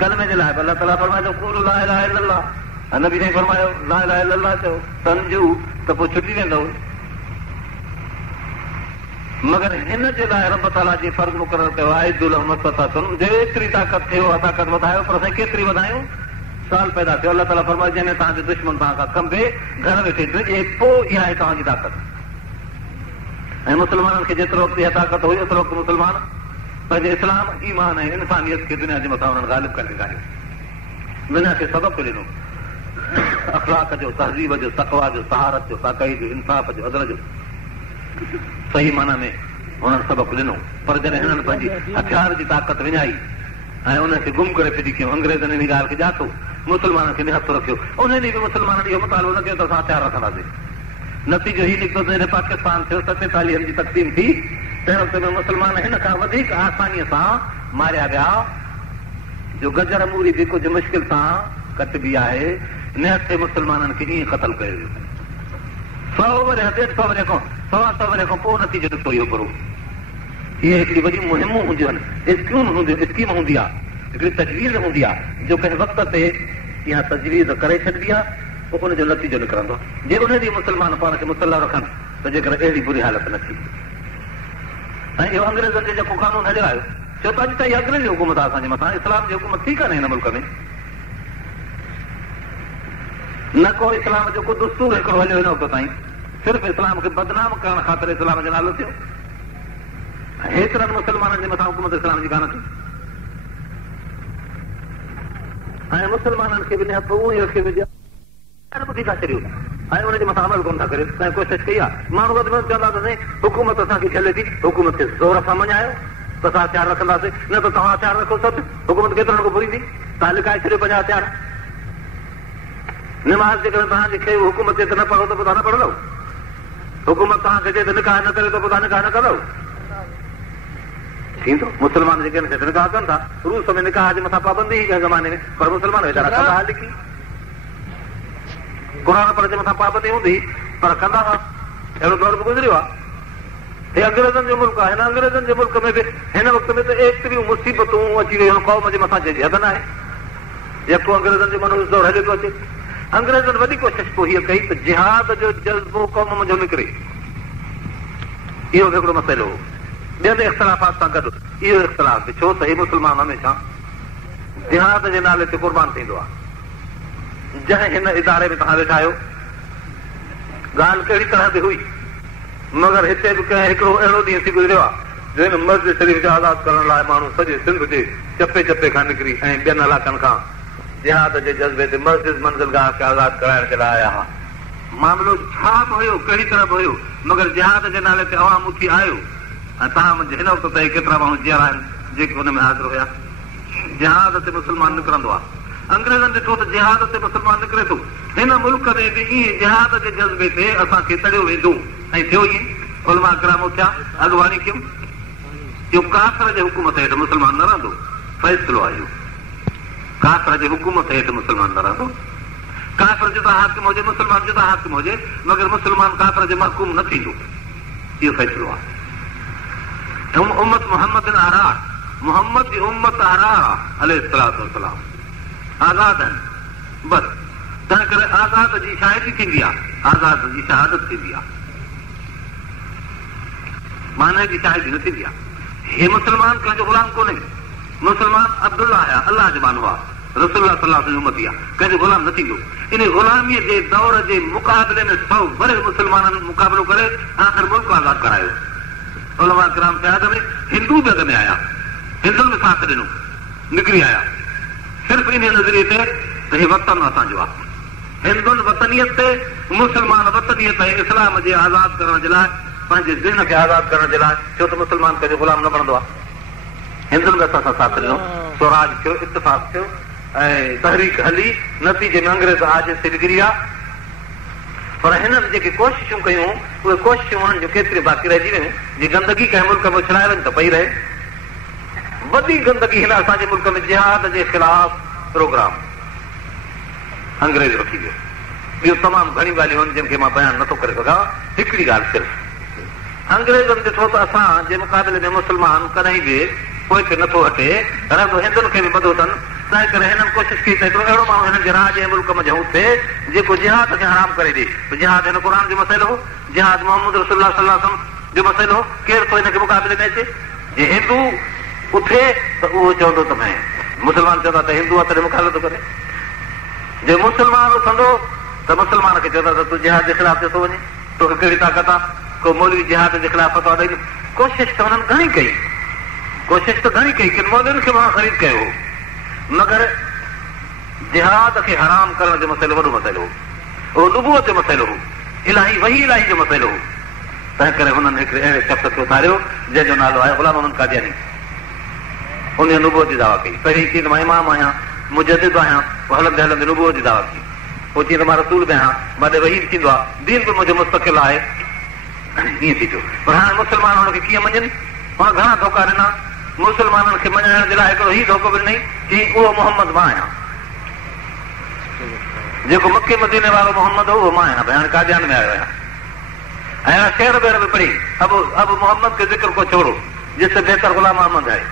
कलमे जे लाइ अलाह ताला फरमाए थो क़ूलू ला इलाहा इल्लल्लाह। नबी ने फरमायो ला इलाहा इल्लल्लाह चओ, सम्झू त पोइ छुटी वेंदव। मगर हिन जे लाइ रब ताला जी फर्ज़ मुक़ररु कयो आहे आइदू लहुम मस्ततातुम, जेतिरी ताक़त थिए उहा ताक़त वधायो। पर असां केतिरी वधायूं? साल पैदा थियो, अलाह ताला फरमाए जंहिंमें तव्हांजो दुश्मन तव्हां खां कंबे, घर वेठे ड्रिजे, पोइ इहा आहे तव्हांजी ताक़त। ऐं मुस्लमाननि खे जेतिरो वक़्तु इहा ताक़त हुई, ओतिरो वक़्तु मुस्लमान पंहिंजे इस्लाम, ईमान ऐं इंसानियत खे दुनिया जे मथां उन्हनि ग़ालिब करे ॾेखारियो, दुनिया खे सबक़ ॾिनो, अख़लाक जो, तहज़ीब जो, तक़वा जो, सहारत जो, ताक़ई जो, इंसाफ़ जो, अदल जो, सही माना में हुननि सबक़ ॾिनो। पर जॾहिं हिननि पंहिंजी हथियार जी ताक़त विञाई ऐं उनखे गुम करे फिटी कयो, अंग्रेज़नि इन ॻाल्हि खे ॼातो, मुस्लमाननि खे निहत रखियो, उन ॾींहुं बि मुस्लमाननि इहो मुतालबो न कयो त असां हथियार रखंदासीं। नतीजो हीउ निकितो त जॾहिं पाकिस्तान थियो, 47 जी तक़सीम थी, तंहिं वक़्त में मुस्लमान हिन खां वधीक आसानीअ सां मारिया विया, जो गजर मूरी बि कुझु मुश्किल सां कटबी आहे। निहते मुस्लमाननि खे ईअं क़तल कयो वियो। 100 वरे 150 वरे खां 100 वरे खां पोइ नतीजो ॾिठो इहो बुरो। इहे हिकिड़ी वॾी मुहिमूं हूंदियूं आहिनि, स्कीम हूंदी आहे, हिकिड़ी तजवीज़ हूंदी आहे, जो कंहिं वक़्त ते इहा तजवीज़ करे छॾिबी आहे, पोइ उनजो नतीजो निकिरंदो आहे। जे उन ॾींहुं मुस्लमान पाण खे मुसल्लह रखनि त जेकर अहिड़ी बुरी हालत न थी। ऐं इहो अंग्रेज़नि जो जेको कानून हलियो आहे, छो त अॼु ताईं अंग्रेज़ी हुकूमत आहे असांजे मथां, इस्लाम जी हुकूमत थी कान्हे हिन मुल्क में। न को इस्लाम जो को दस्तूर हिकिड़ो हलियो हिन वक़्त ताईं, सिर्फ़ु इस्लाम खे बदनाम करण ख़ातिर इस्लाम जो नालो थियो। हेतिरनि मुस्लमाननि जे मथां हुकूमत इस्लाम जी कान थी। ऐं मुस्लमाननि खे बि निहत उहो ई रखी विझी ॿुधी था छॾियो ऐं उनजे मथां अमल कोन था करियो। तव्हां कोशिशि कई आहे, माण्हू वधि में वधि चवंदा त साईं हुकूमत असांखे झले थी, हुकूमत खे ज़ोर सां मञायो, त असां हथियार रखंदासीं, न त तव्हां हथियार रखो सभु, हुकूमत केतिरनि खां पूरी थी, तव्हां लिकाए छॾियो पंहिंजा हथियार। निमाज़ जेकॾहिं तव्हांजी खे हुकूमत ते त न पढ़ो त पोइ तव्हां न पढ़ंदव, हुकूमत तव्हांखे चए त निकाह न करे त पोइ तव्हां निकाह न कंदव। थींदो मुस्लमान जेके आहिनि से निकाह कनि था, रूस में निकाह जे मथां पाबंदी ही कंहिं ज़माने में, पर मुस्लमान वीचारा कंदा हुआ लिखी, क़ुर पर जे मथां पाबंदी हूंदी पर कंदा हुआ। अहिड़ो दौर बि गुज़रियो आहे। हे अंग्रेज़नि जो मुल्क आहे, हिन अंग्रेज़नि जे मुल्क में बि हिन वक़्त में त एतिरियूं मुसीबतूं अची वियूं आहिनि, क़ौम जे मथां जंहिंजी हद न आहे। जेको अंग्रेज़नि जो मनोज दौर हले थो अचे, अंग्रेज़नि वॾी कोशिशि पोइ हीअ कई त जिहाद जो जज़्बो क़ौम मंझो निकिरे। इहो हिकिड़ो मसइलो हो। ॿियनि इख़्तिलाफ़ात सां गॾु इहो इख़्तिलाफ़ बि, छो त ही मुस्लमान हमेशह जिहाद जे नाले ते क़ुर्बान थींदो आहे। जंहिं हिन इदारे में तव्हां वेठा आहियो, ॻाल्हि कहिड़ी तरह ते हुई, मगर हिते बि कंहिं हिकिड़ो अहिड़ो ॾींहुं थी गुज़रियो आहे जंहिं में मस्जिद शरीफ़ जो आज़ाद करण लाइ माण्हू सॼे सिंध जे चपे चपे खां निकिरी ऐं ॿियनि इलाइक़नि खां जिहाद जे जज़्बे ते मस्जिद मंज़िलगाह खे आज़ाद कराइण जे लाइ आया हुआ। मामिलो छा बि हुयो, कहिड़ी तरह बि हुयो, मगर जिहाद जे नाले ते अवाम उथी आयो। ऐं तव्हां मुंहिंजे हिन वक़्त ताईं केतिरा माण्हू जीअरा आहिनि जेके हुन में हाज़िर हुया। जिहाद ते मुस्लमान निकिरंदो आहे। अंग्रेज़नि ॾिठो त जिहाद ते मुस्लमान निकिरे थो, हिन मुल्क में बि ईअं जिहाद जे जज़्बे ते असांखे तड़ियो वेंदो। ऐं थियो ई उलमा किराम उथिया, अॻुवाणी कयूं, इहो काफ़िर जे हुकूमत हेठि मुस्लमान न रहंदो। फ़ैसिलो आहे इहो, काफ़िर जे हुकूमत हेठि मुस्लमान न रहंदो। काफ़िर जुदा हाकिम हुजे, मुस्लमान जुदा हाकिम हुजे, मगर मुस्लमान काफ़िर जे महकूम न थींदो। इहो फ़ैसिलो आहे। उम्मत मोहम्मद आरार, मोहम्मद जी उम्मत आरार अलैहिस्सलातु वस्सलाम आज़ाद आहिनि बसि। तंहिं करे आज़ाद जी शाहिदी थींदी आहे, आज़ाद जी शहादत थींदी आहे, माने जी शाहिदी न थींदी आहे। हे मुस्लमान कंहिंजो ग़ुलाम कोन्हे, मुस्लमान अब्दुल्ला आहे, अल्लाह जो माण्हू आहे, रसूलुल्लाह सल्लल्लाहु अलैहि वसल्लम जी उम्मती आहे, कंहिंजो ग़ुलाम न थींदो। इन ग़ुलामीअ जे दौर जे मुक़ाबले में 100 वरे मुस्लमाननि मुक़ाबिलो करे आख़िर मुल्क आज़ाद करायो। उलमा किराम शहाद में हिंदू बि अॻ में आया, हिंदुनि में साथ ॾिनो, निकिरी आया सिर्फ़ु इन नज़रिए ते त हे वतन असांजो आहे। हिंदुनि वतनियत ते, मुस्लमान वतनियत ऐं इस्लाम जे आज़ाद करण जे लाइ, पंहिंजे ज़हन खे आज़ाद करण जे लाइ, छो त मुस्लमान कंहिंजो ग़ुलाम न बणंदो आहे। हिंदुनि में असां सां साथ ॾिनो, स्वराज थियो, इत्तिफ़ाक़ थियो ऐं तहरीक हली, नतीजे में अंग्रेज़ आज से निकिरी आहे। पर हिननि जेके कोशिशूं कयूं, उहे कोशिशूं हुननि जूं केतिरी बाक़ी रहिजी वियूं। जी गंदगी कंहिं मुल्क में उछलाए वञे त पई रहे। वॾी गंदगी हिन असांजे मुल्क में जिहाद जे ख़िलाफ़ प्रोग्राम अंग्रेज़ रखी वियो। ॿियूं तमामु घणियूं ॻाल्हियूं आहिनि जिनखे मां बयानु नथो करे सघां। हिकिड़ी ॻाल्हि सिर्फ़ु, अंग्रेज़नि ॾिठो त असां जे मुक़ाबले में मुस्लमान कॾहिं बि पोइ खे नथो हटे, रहंदो हिंदुनि खे बि ॿधो अथनि। तंहिं करे हिननि कोशिशि कई त हिकिड़ो अहिड़ो माण्हू हिननि जे राज ऐं मुल्क में ज़रूरु थिए जेको जिहाद खे हराम करे ॾे। जिहाद हिन क़ुर जो मसइलो हो, जिहाद मोहम्मद रसूलुल्लाह सल्लल्लाहु अलैहि वसल्लम जो मसइलो हो। केरु थो हिनखे मुक़ाबले में अचे? जे हिंदू उथे त उहो चवंदो त मैं, मुस्लमान चवंदा त हिंदू आहे तॾहिं मुखालफ़त थो करे। जे मुस्लमान उथंदो त मुस्लमान खे चवंदा त तूं जिहाद जे ख़िलाफ़ थो वञे, तोखे कहिड़ी ताक़त आहे? को मौलवी जिहाद जे ख़िलाफ़ फतवा ॾेई। कोशिशि त हुननि घणी कई, कोशिशि त घणी कई कि मौलवियुनि खे मां ख़रीद कयो हो, मगर जिहाद खे हराम करण जो मसइलो वॾो मसइलो हो, उहो नुबूअत जो मसइलो हो, इलाही वही इलाही जो मसइलो हो। तंहिं करे हुननि हिकिड़े अहिड़े शख़्स खे उथारियो जंहिंजो नालो आहे ग़ुलाम अहमद कादियानी। उन नुबूअत जी दावा कई। पहिरीं चई त मां इमाम आहियां, मुजद्दिद आहियां, पोइ हलंदे हलंदे नुबूअत जी दावा कई। पोइ चई त मां रसूल बि आहियां, मां वही थींदो आहे, दीन बि मुंहिंजो मुस्तक़िल आहे। ईअं थी थियो। पर हाणे मुस्लमान हुनखे कीअं मञनि? हुन घणा धोखा ॾिना। मुस्लमाननि खे मञण जे लाइ हिकिड़ो ई धोखो ॾिनई कि उहो मोहम्मद मां आहियां, जेको मके मदीने वारो मोहम्मद हो उहो मां आहियां। भई हाणे कादियान में आयो आहियां। ऐं शेर बेर बि पढ़ी, अब मोहम्मद के ज़िक्र को छोड़ो जिससे बेहतर ग़ुलाम अहमद आहे।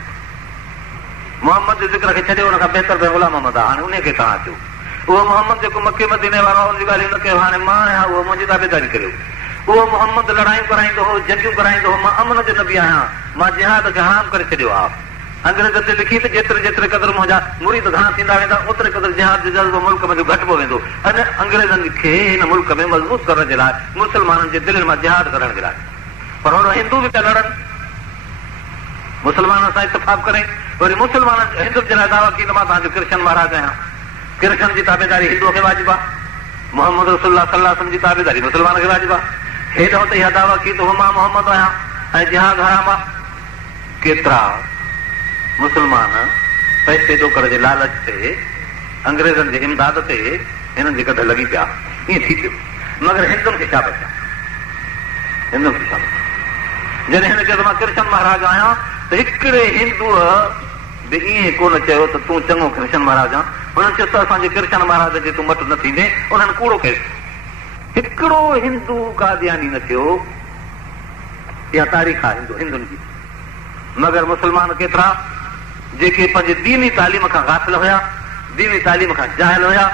मोहम्मद जे ज़िक्र खे छॾियो, हुन खां बहितर बि ग़ुलाम अहमद आहे। हाणे उन खे तव्हां अचो, उहो मोहम्मद जेको मके मदीने वारो हुनजी ॻाल्हि न कयो, हाणे मां आहियां, उहो मुंहिंजी ताबेदारी करियो। उहो मोहम्मद लड़ायूं कराईंदो हो, जंगियूं कराईंदो हो, मां अमन जो नबी आहियां, मां जिहाद खे हराम करे छॾियो आहे। अंग्रेज़नि ते लिखी त जेतिरे जेतिरे क़दुरु मुंहिंजा मुरीद घणा थींदा वेंदा, ओतिरे क़दुरु जिहाद जो जज़्बो मुल्क में घटिबो वेंदो। अने अंग्रेज़नि खे हिन मुल्क में मज़बूत करण जे लाइ, मुस्लमाननि जे दिलनि मां जिहाद करण जे लाइ। पर हुन हिंदू बि पिया लड़नि, मुस्लमाननि सां इत्तिफ़ाक़ करे। वरी मुस्लमान हिंदुनि जे लाइ दावा कई त मां तव्हांजो कृष्ण महाराज आहियां। कृष्ण जी ताबेदारी हिंदुअ खे वाजिबु आहे, मोहम्मद रसूलुल्लाह सल्लल्लाहु अलैहि वसल्लम जी ताबेदारी मुस्लमान खे वाजिबु आहे। हेॾो त इहा दावा कई त मां मोहम्मद आहियां ऐं जिहाद हराम आहे। केतिरा मुस्लमान पैसे ॾोकड़ जे लालच ते अंग्रेज़नि जे इमदाद ते हिननि जे कढ लॻी पिया, ईअं थी पियो। मगर हिंदुनि खे छा बचा, हिंदुनि खे छा बचा? जॾहिं हिन चयो त मां कृष्ण महाराज आहियां त हिकिड़े हिंदूअ बि ईअं कोन चयो त तूं चङो कृष्ण महाराज आहे। हुननि चयो त असांजे कृष्ण महाराज जे तूं मट न थींदे, उन्हनि कूड़ो कयो। हिकिड़ो हिंदू कादियानी न थियो। इहा तारीख़ आहे हिंदुनि जी। मगर मुस्लमान केतिरा जेके पंहिंजे दीनी तालीम खां गाफ़िल हुया, दीनी तालीम खां जाहिल हुया,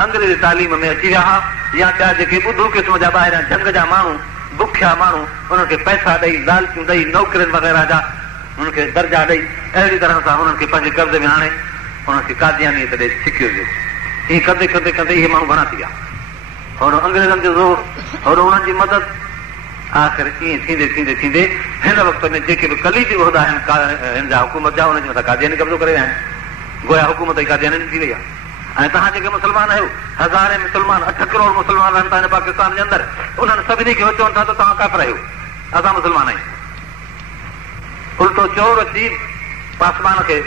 अंग्रेज़ी तालीम में अची विया हुआ, या ॿिया जेके ॿुधू क़िस्म जा ॿाहिरां जंग जा माण्हू, बुखिया माण्हू, उन्हनि खे पैसा ॾेई, लालचियूं ॾेई, नौकरियुनि वग़ैरह जा उन्हनि खे दर्जा ॾेई, अहिड़ी तरह सां उन्हनि खे पंहिंजे कब्ज़े में हाणे उन्हनि खे कादियानीअ ते ॾेई छिकियो वियो। ईअं कंदे कंदे कंदे इहे माण्हू घणा थी विया, और अंग्रेज़नि जो ज़ोर और उन्हनि जी मदद। आख़िर ईअं थींदे थींदे थींदे हिन वक़्त में जेके बि कलीदी उहिदा आहिनि हिन जा हुकूमत जा, उनजे मथां कादियानी कब्ज़ो करे विया आहिनि। गोया हुकूमत ई कादियानी थी वई आहे। ऐं तव्हां जेके मुस्लमान आहियो, हज़ारे मुस्लमान, 8 करोड़ मुस्लमान रहनि था हिन पाकिस्तान जे अंदरि, उन्हनि सभिनी खे चवनि था त तव्हां काफ़िर आहियो, असां मुस्लमान आहियूं। उल्टो चोर अची आसमान खे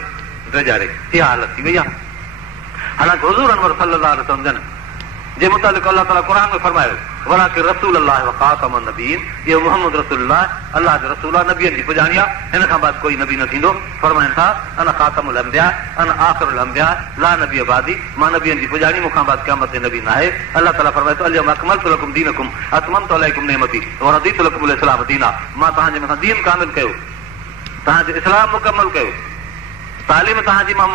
ड्रेजारे, इहा हालत थी वई आहे। हालांकि हुज़ूर अनवर सल्लल्लाहु अलैहि वसल्लम जे मुतालिक़ अल्लाह ताला क़ुरान में फरमायो, वलाकिन रसूल अल्लाह व ख़ातमुन नबीयीन, इहो मोहम्मद रसूलुल्लाह अल्लाह जो रसूल आहे, नबियनि जी पुॼाणी आहे, हिन खां बाद कोई नबी न थींदो। फरमाइनि था अना ख़ातमुल अंबिया अना आख़िरुल अंबिया ला नबी बादी, मां नबियनि जी पुॼाणी, मूंखां बाद क़यामत ते नबी न आहे। अल्लाह ताला फरमाए थो अल्यौम अकमलतु लकुम दीनकुम अतममतु अलैकुम निअमती व रदीतु लकुमुल इस्लाम दीना, मां तव्हांजे मथां दीन कामिल कयो, तव्हांजो इस्लाम मुकमल कयो, तालीम तव्हांजी मां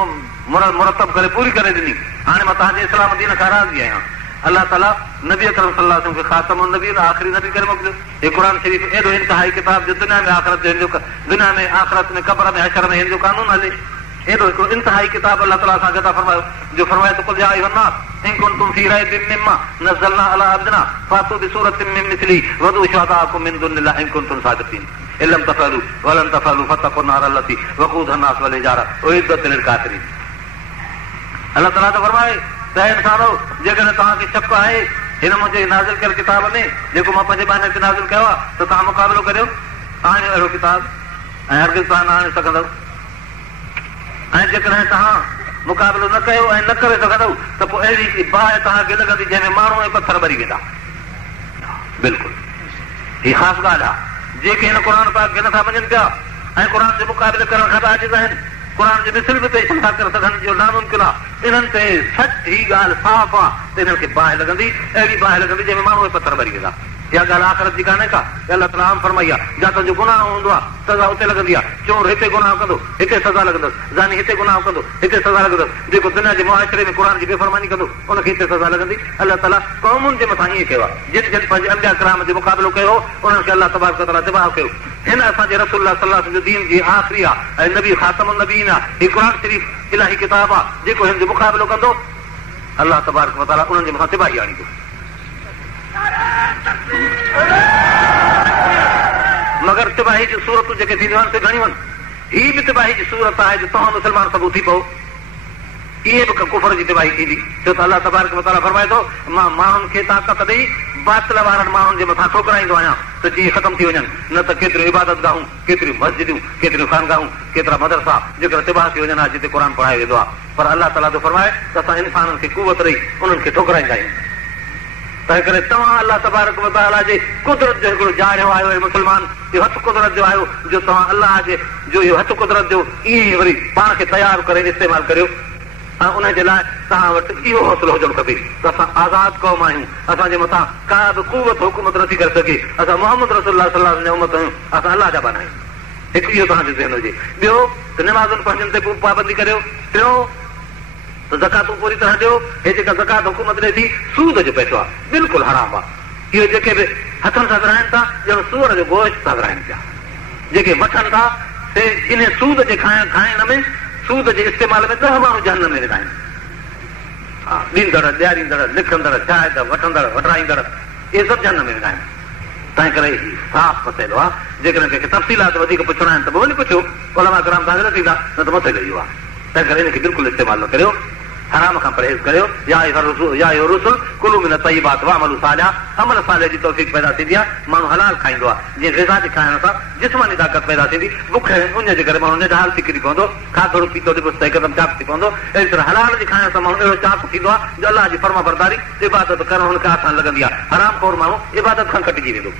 मुरतब करे पूरी करे ॾिनी, हाणे मां तव्हांजे इस्लाम दीन खां राज़ी आहियां। अल्लाह ताला नबी अकरम सल्लल्लाहु अलैहि वसल्लम खे ख़ातमुन नबी, आख़िरी नबी करे मोकिलियो। हे क़ुरान शरीफ़ एॾो इंतहाई किताब जो दुनिया में आख़िरत जो, दुनिया में आख़िरत में क़ब्र में हशर में हिन जो कानून हले, एॾो हिकिड़ो इंतहाई किताब अल्लाह ताला असांखे अता फरमायो, जो फरमाए थो कुल या अय्युहन्नास इन कुंतुम फी रैबिन मिम्मा नज़्ज़लना अला अब्दिना फातू बिसूरतिन मिन मिस्ली वदू शुहदाअकुम मिन दुनिल्लाहि इन कुंतुम सादिक़ीन इल्लम तफअलू वलन तफअलू फत्तक़ुन नार अल्लती वक़ूदुहा अन्नास वल हिजारा उइद्दत लिल काफ़िरीन। अल्लाह ताला तो फरमाए त इंसानो, जेकॾहिं तव्हांखे शक आहे हिन मुंहिंजे नाज़िल कयल किताब में जेको मां पंहिंजे बाने ते नाज़िल कयो आहे, त तव्हां मुक़ाबिलो करियो। आणियो अहिड़ो किताब, ऐं हरगिज़ तव्हां न आणे सघंदव। ऐं जेकॾहिं तव्हां मुक़ाबिलो न कयो ऐं न करे सघंदव त पोइ अहिड़ी बाहि तव्हांखे लॻंदी जंहिंमें माण्हू ऐं पथर ॿरी वेंदा। बिल्कुलु हीअ ख़ासि ॻाल्हि आहे। जेके हिन क़ुर पाक खे नथा मञनि पिया ऐं क़ुर जे मुक़ाबिले करण खां आजिज़ आहिनि, क़ुर जे मिसल बि पेश नथा करे सघनि, जो नामुमकिन आहे, इन्हनि ते सच ही ॻाल्हि साफ़ आहे त इन्हनि खे बाहि लॻंदी, अहिड़ी बाहि लॻंदी जंहिंमें माण्हू ऐं पथर ॿरी वेंदा। इहा ॻाल्हि आख़िरत जी कान्हे का, अल्लाह ताला आम फरमाई आहे, जात जो गुनाह हूंदो आहे सज़ा उते लॻंदी आहे। चोर हिते गुनाह कंदो हिते सज़ा लॻंदसि, ज़ानी हिते गुनाह कंदो हिते सज़ा लॻंदसि, जेको दुनिया जे मुआशिरे में क़ुर जी बेफ़रमानी कंदो उनखे हिते सज़ा लॻंदी। अल्लाह ताला क़ौमुनि जे मथां ईअं कयो आहे, जिन जिन पंहिंजे अंबिया किराम जो मुक़ाबिलो कयो उन्हनि खे अल्लाह तबारक व तआला तिबाह कयो। हिन असांजे रसूल सल्लल्लाहु अलैहि वसल्लम जो दीन जी आख़िरी आहे ऐं नबी ख़ातमुन नबीयीन आहे। हीउ क़ुर शरीफ़ इलाही किताब आहे, जेको हिन जो मुक़ाबिलो कंदो अल्लाह तबारक व तआला उन्हनि जे मथां तिबाही आणींदो। मगर तिबाही जी सूरतूं जेके थींदियूं आहिनि से घणियूं आहिनि। हीअ बि तिबाही जी सूरत आहे जो तव्हां मुस्लमान सभु थी पओ, इहे बि कुफर जी तिबाही थींदी। छो त अल्लाह तबारक व तआला फरमाए थो, मां माण्हुनि खे ताक़त ॾेई बातिल वारनि माण्हुनि जे मथां ठोकराईंदो आहियां त जीअं ख़तमु थी वञनि, न त केतिरियूं इबादत गाहूं, केतिरियूं मस्जिदूं, केतिरियूं ख़ानगाहूं, केतिरा मदरसा जेकर तिबाह थी वञनि जिते क़ुर पढ़ायो वेंदो आहे। पर अल्लाह ताला थो फरमाए त असां इंसाननि खे कुवत ॾेई उन्हनि खे ठोकराईंदा आहियूं। तंहिं करे तव्हां अल्लाह तबारक व तआला जे कुदरत जो हिकिड़ो जारियो आयो आहे मुस्लमान, इहो हथु कुदरत जो आयो, जो तव्हां अल्लाह जे जो इहो हथु कुदरत जो ईअं ई वरी पाण खे तयारु करे इस्तेमालु करियो। ऐं उनजे लाइ तव्हां वटि इहो हौसलो हुजणु खपे त असां आज़ादु क़ौम आहियूं, असांजे मथां का बि कुवत हुकूमत नथी करे सघे, असां मोहम्मद रसूलुल्लाह सल्लल्लाहु अलैहि वसल्लम उम्मत आहियूं, असां अल्लाह जा बाना आहियूं। हिकु इहो तव्हांजो ज़हन हुजे। ॿियो त नमाज़ुनि पंहिंजनि ते पाबंदी करियो। टियों त ज़कातूं पूरी तरह ॾियो। हे जेका ज़कात हुकूमत ॾिए थी सूद जो पैसो आहे, बिल्कुलु हराम आहे। इहो जेके बि हथनि सां विराइनि था ॼण सूअर जो गोश्त था विराइनि पिया, जेके वठनि था से इन सूद जे खाइण में, सूद जे इस्तेमाल में 10 माण्हू जहन्नम में वेंदा आहिनि। हा, ॾींदड़ ॾियारींदड़ लिखंदड़ चाहींदड़ वठंदड़ वठराईंदड़ इहे सभु जहन्नम में वेंदा आहिनि। तंहिं करे साफ़ मसइलो आहे। जेकॾहिं कंहिंखे तफ़सीलात वधीक पुछणा आहिनि त पोइ वञी पुछो, उलमा किराम तव्हांखे न थींदा, न त मसइलो इहो आहे। तंहिं करे हिनखे बिल्कुलु इस्तेमालु न करियो। حرام کان پرهیز کरियो یا ايها الرسل كلوا من الطيبات واعملوا صالحا عمل صالح جي توفيق پیدا थींदी आहे माण्हू हलाल खाईंदो आहे जीअं غذا जे खाइण सां जिस्मानी ताक़त पैदा थींदी बुख उन जे करे माण्हू निढाल थी किरी पवंदो खाधो पीतो ॾिबो त हिकदमि चाक थी पवंदो अहिड़ी तरह हलाल जे खाइण सां माण्हू अहिड़ो चाक थींदो आहे जो अलाह जी फर्मा बरदारी इबादत करणु हुनखे आसान लॻंदी आहे हराम खोर माण्हू इबादत खां कटिजी वेंदो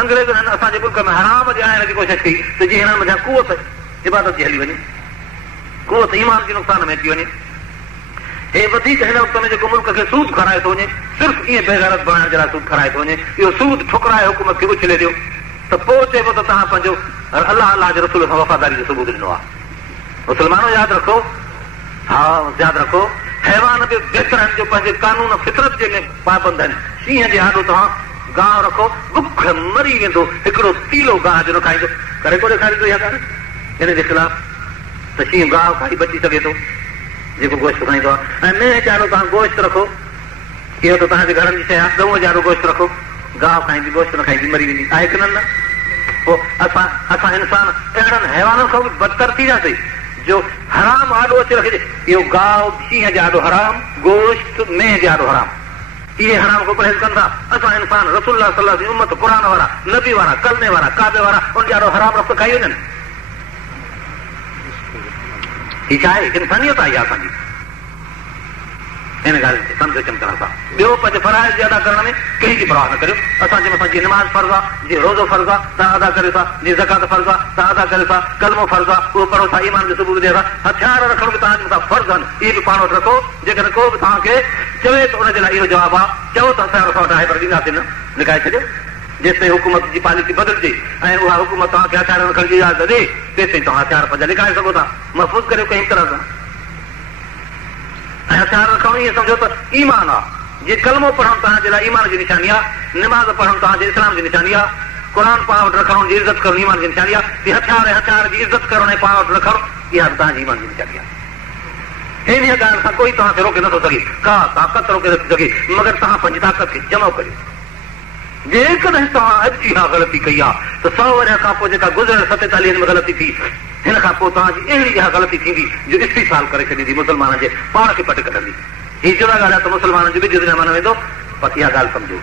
अंग्रेज़नि असांजे मुल्क में हराम जे आणण जी कोशिशि कई त जीअं हिननि मथां कुवत इबादत जी हली वञे कुवत ईमान जे नुक़सान में अची वञे हे वधीक हिन वक़्त में जेको मुल्क खे सूद खाराए थो वञे सिर्फ़ु ईअं बेग़ैरत बणाइण जे लाइ सूद खाराए थो वञे इहो सूद ठुकराए हुकूमत खे उछले ॾियो त पोइ चइबो त तव्हां पंहिंजो अलाह जे रसूल सां वफ़ादारी जो सबूत ॾिनो आहे मुस्लमानो यादि रखो हा यादि रखो हैवान बि बहितर आहिनि जो पंहिंजे कानून फितरत जे में पाबंद आहिनि शींहं जे आॾो तव्हां गांव रखो बुख मरी वेंदो हिकिड़ो तीलो गांव जो न खाईंदो करे को ॾेखारींदो इहा ॻाल्हि हिन जे ख़िलाफ़ त शींहं गांव खाई बची सघे थो जेको गोश्त खाईंदो आहे ऐं मेंह चारो तव्हां गोश्त रखो इहो त तव्हांजे घरनि जी शइ आहे ॾऊं जारो गोश्त रखो गांव खाईंदी गोश्त न खाईंदी मरी वेंदी आहे की न पोइ असां इंसान अहिड़नि हैवाननि खां बि बदतर थी वियासीं जो हराम आॾो अची रखे इहो गांव शींहं जे आॾो हराम गोश्त मेंह जे आॾो हराम इहे हराम को परहेज़ कंदा असां इंसान रसूल सल्लल्लाहु जी उम्मत क़ुरान वारा नबी वारा कलमे वारा काबे वारा उन जे आॾो हराम रफ़्त खाई वञनि ही छा आहे इंसानियत आहे इहा असांजी हिन ॻाल्हि खे सम्झ चमकण सां ॿियो पंहिंजे फराइज़ जे अदा करण में कंहिं जी परवाह न करियो असांजे मथां जीअं निमाज़ फर्ज़ आहे जीअं रोज़ो फर्ज़ आहे तव्हां अदा करियो था जीअं ज़कात फर्ज़ आहे तव्हां अदा करियो था कलमो फर्ज़ आहे उहो पढ़ो था ईमान जो सबूत ॾियो था हथियार रखण बि तव्हांजे मथां फर्ज़ आहिनि इहे बि पाण वटि रखो जेकॾहिं को बि तव्हांखे चवे त उनजे लाइ इहो जवाबु आहे चओ त हथियार असां वटि आहे पर ॾींदासीं न लिकाए छॾियो जेसिताईं हुकूमत जी पॉलिसी बदिलजे ऐं उहा हुकूमत तव्हांखे हथियार रखण जी इजाज़त ॾे तेसिताईं तव्हां हथियार पंहिंजा लिकाए सघो था महफ़ूज़ करियो कंहिं तरह सां ऐं हथियार रखणु ईअं सम्झो त ईमान आहे जीअं कलमो पढ़णु तव्हांजे लाइ ईमान जी निशानी आहे निमाज़ पढ़णु तव्हांजे इस्लाम जी निशानी आहे क़ुर पाण वटि रखणु जी इज़त करणु ईमान जी निशानी आहे हथियार जी इज़त करणु ऐं पाण वटि रखणु इहा बि तव्हांजी ईमान जी निशानी आहे हिन ॻाल्हि सां कोई तव्हांखे रोके नथो सघे का ताक़त रोके नथी सघे मगर तव्हां पंहिंजी ताक़त खे जमा करियो जेकॾहिं तव्हां अॼु इहा ग़लती कई आहे त 100 वरह खां पोइ जेका गुज़िरियल 47 में ग़लती थी हिन खां पोइ तव्हांजी अहिड़ी इहा ग़लती थींदी जो इस्तीसाल करे छॾींदी मुस्लमाननि जे पाण खे पट कढंदी हीअ जुदा ॻाल्हि आहे त मुस्लमाननि जो ॿिज दुनिया में न वेंदो पर इहा ॻाल्हि सम्झो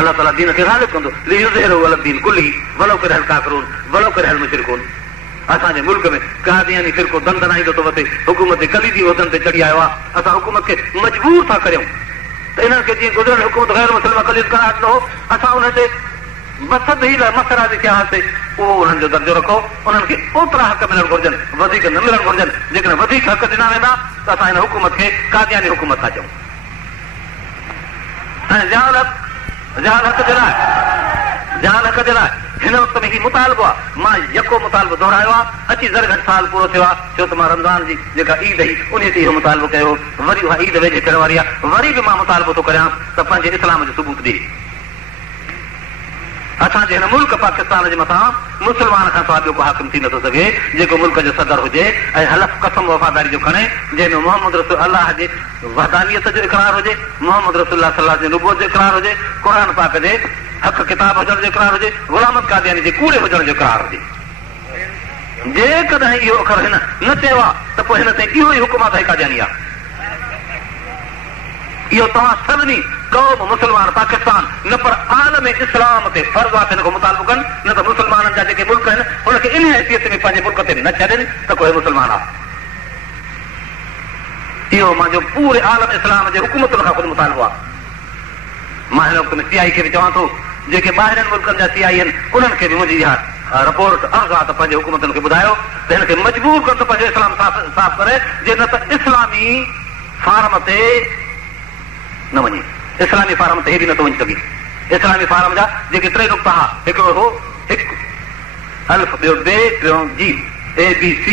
अलाह ताला दीन खे ग़ालिब कंदो लियुज़हिरहु अला दीन कुल्लिही वलो करिहल काफ़िरून वलो करिहल मुशरिकून असांजे मुल्क में कादियानी फ़िरक़ो दंदनाईंदो थो वठे हुकूमत जे कलीदी उहिदनि ते चढ़ी आयो आहे असां हुकूमत खे मजबूर था करियूं त इन्हनि खे जीअं गुज़िरियल हुकूमत ग़ैर मुस्लिम कलीद करार ॾिनो असां उन ते मसद ई मसरा जे थियासीं उहो उन्हनि जो दर्जो रखो उन्हनि खे ओतिरा हक़ मिलणु घुरिजनि वधीक न मिलणु घुरिजनि जेकॾहिं वधीक हक़ ॾिना वेंदा त असां हिन हुकूमत खे कादियानी हुकूमत था चऊं ऐं जाल हक़ जे लाइ हिन वक़्त में ही मुतालबो आहे मां यको मुतालबो दोहरायो आहे अची ज़र साल पूरो थियो आहे छो त मां रमज़ान जी जेका ईद हुई उन ते इहो मुतालबो कयो वरी उहा ईद वेझे थियण वारी आहे वरी बि मां मुतालबो थो करियां त पंहिंजे इस्लाम जो सबूत ॾे असांजे हिन मुल्क पाकिस्तान जे मथां मुस्लमान खां सवाइ ॿियो को हाकिम थी नथो सघे जेको मुल्क जो सदर हुजे ऐं हलफ़ कसम वफ़ादारी जो खणे जंहिंमें मोहम्मद रसूल अलाह जे वहदानियत जो इक़रार हुजे मोहम्मद रसूल सल्लल्लाहु जे नुबूवत जो इक़रार हुजे क़ुर पाक जे हक़ किताब हुजण जो इक़रार हुजे ग़ुलामत कादियानी जे कूड़े हुजण जो इक़रार हुजे जेकॾहिं इहो अखर हिन न चयो आहे त पोइ हिन ते इहो ई हुकूमत आहे कादियानी आहे इहो तव्हां सभिनी क़ौम मुस्लमान पाकिस्तान न पर आलम इस्लाम ते फर्ज़ आहे हिन खां मुतालबो कनि न त मुस्लमाननि जा जेके मुल्क आहिनि हुनखे इन हैसियत में पंहिंजे मुल्क ते न छॾनि त कोई मुस्लमान आहे इहो मुंहिंजो पूरे आलम इस्लाम जे हुकूमतुनि खां ख़ुदि मुतालबो आहे मां हिन वक़्त में सीआई खे बि चवां थो जेके ॿाहिरनि मुल्कनि जा सीआई आहिनि उन्हनि खे बि मुंहिंजी इहा रिपोर्ट अर्ज़ु आहे त पंहिंजे हुकूमतुनि खे ॿुधायो त हिन खे मजबूर कनि त पंहिंजो इस्लाम साफ़ करे जे न त इस्लामी फार्म ते न वञे इस्लामी फार्म ते हे बि नथो वञी सघे इस्लामी फार्म जा जेके 3 नुक़्ता हुआ हिकिड़ो हो हिकु अल्फ ॿियो बे टियों जी ABC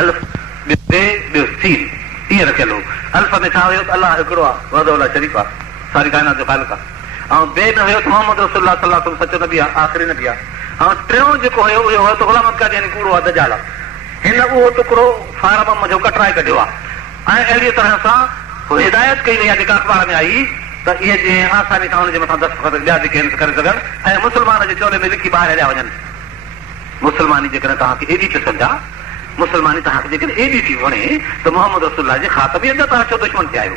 अल्फ ॿियो बे ॿियो सीन ईअं रखियल हो अल्फ में छा हुयो त अलाह हिकिड़ो आहे वहदहु ला शरीक आहे सारी काइनात जो ख़ालिक़ आहे ऐं बे में हुयो त मोहम्मद रसूल सल्लल्लाहु अलैहि वसल्लम सचो नबी आहे आख़िरी नबी आहे ऐं टियों जेको हुयो उहो हुयो त ग़ुलामत कादियानी कूड़ो आहे दजाल आहे हिन उहो टुकड़ो फार्म मुंहिंजो कटराए कढियो आहे ऐं अहिड़ी तरह सां हिदायत कई वई आहे जेका अख़बार में आई त इहे जीअं आसानी सां हुनजे मथां दस्तखत ॿिया जेके करे सघनि ऐं मुस्लमान जे चोले में लिखी ॿाहिरि हलिया वञनि मुस्लमानी जेकॾहिं तव्हांखे एॾी पसंदि आहे मुस्लमानी तव्हांखे जेकॾहिं एॾी थी वणे त मोहम्मद रसूलुल्लाह जे ख़ातमीअत जा तव्हां छो दुश्मन थिया आहियो?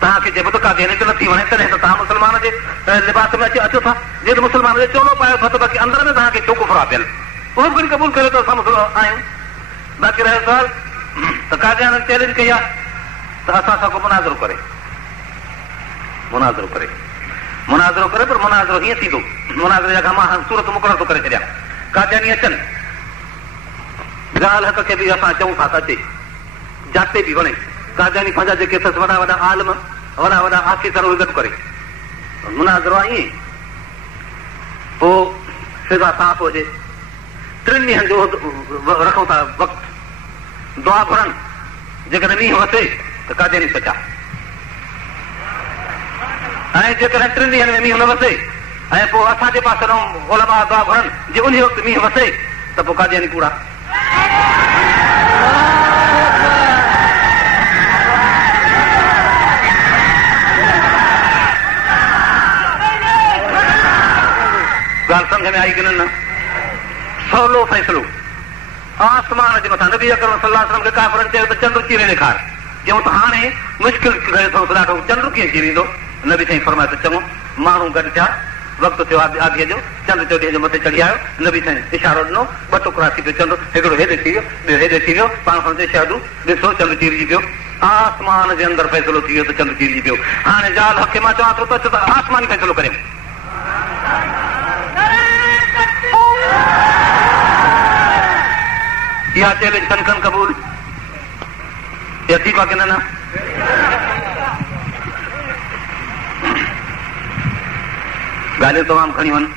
तव्हांखे चइबो त कादियानी त नथी वणे तॾहिं त तव्हां मुस्लमान जे लिबास में अचो था, जे त मुस्लमान जे चोलो पायो था त बाक़ी अंदर में तव्हांखे छो कुफर आहे पियल, उहो बि क़बूल कयो त असां मुस्लमान आहियूं। बाक़ी रहियो सुवाल त कादियानी चैलेंज कई आहे त असां सां को मुनाज़रो करे पर मुनाज़रो हीअं थींदो, मुनाज़रे जा मां सूरत मुक़रर थो करे छॾियां। कादियानी अचनि, ॻाल्हि हक़ खे बि असां चऊं था त अचे, जाते बि वणे, कादियानी पंहिंजा जेके अथसि वॾा वॾा आलम, वॾा वॾा आफ़ीसर उहे गॾु करे मुनाज़रो आहे ईअं, पोइ फिज़ा साफ़ हुजे, 3 ॾींहंनि जो रखूं था वक़्तु, दुआ घुरनि, जेकॾहिं मींहुं वसे त कादियानी सचा, ऐं जेकॾहिं 3 ॾींहंनि में मींहुं न वसे ऐं पोइ असांजे पासे उलमा दुआ घुरनि जे उन वक़्तु मींहुं वसे त पोइ कादियानी कूड़ा। ॻाल्हि सम्झ में आई की न? सवलो फ़ैसिलो आसमान जे मथां। नबी अकरम सल्लल्लाहु अलैहि वसल्लम खे काफ़िरनि चयो त चंड चीरे ॾेखार, चयूं त हाणे मुश्किल रहे थो ॾाढो, चंड कीअं चीरींदो? नबी साईं फरमाए त चङो, माण्हू गॾु थिया, वक़्तु थियो आदीअ जो, चंड चौॾीअ जे मथे चढ़ी आयो, नबी साईं इशारो ॾिनो, 2 टुकड़ा थी पियो चंड, हिकिड़ो हेॾे थी वियो, ॿियो हेॾे थी वियो, पाण खण शहदू ॾिसो चंड चीरजी पियो, आसमान जे अंदरि फ़ैसिलो थी वियो त चंड चीरजी पियो। हाणे ज़ाल हक़ मां चवां थो त अचो त आसमानी फ़ैसिलो करियो। इहा चैलेंज कन क़बूल, इहा थी आहे की न? ॻाल्हियूं तमामु घणियूं आहिनि,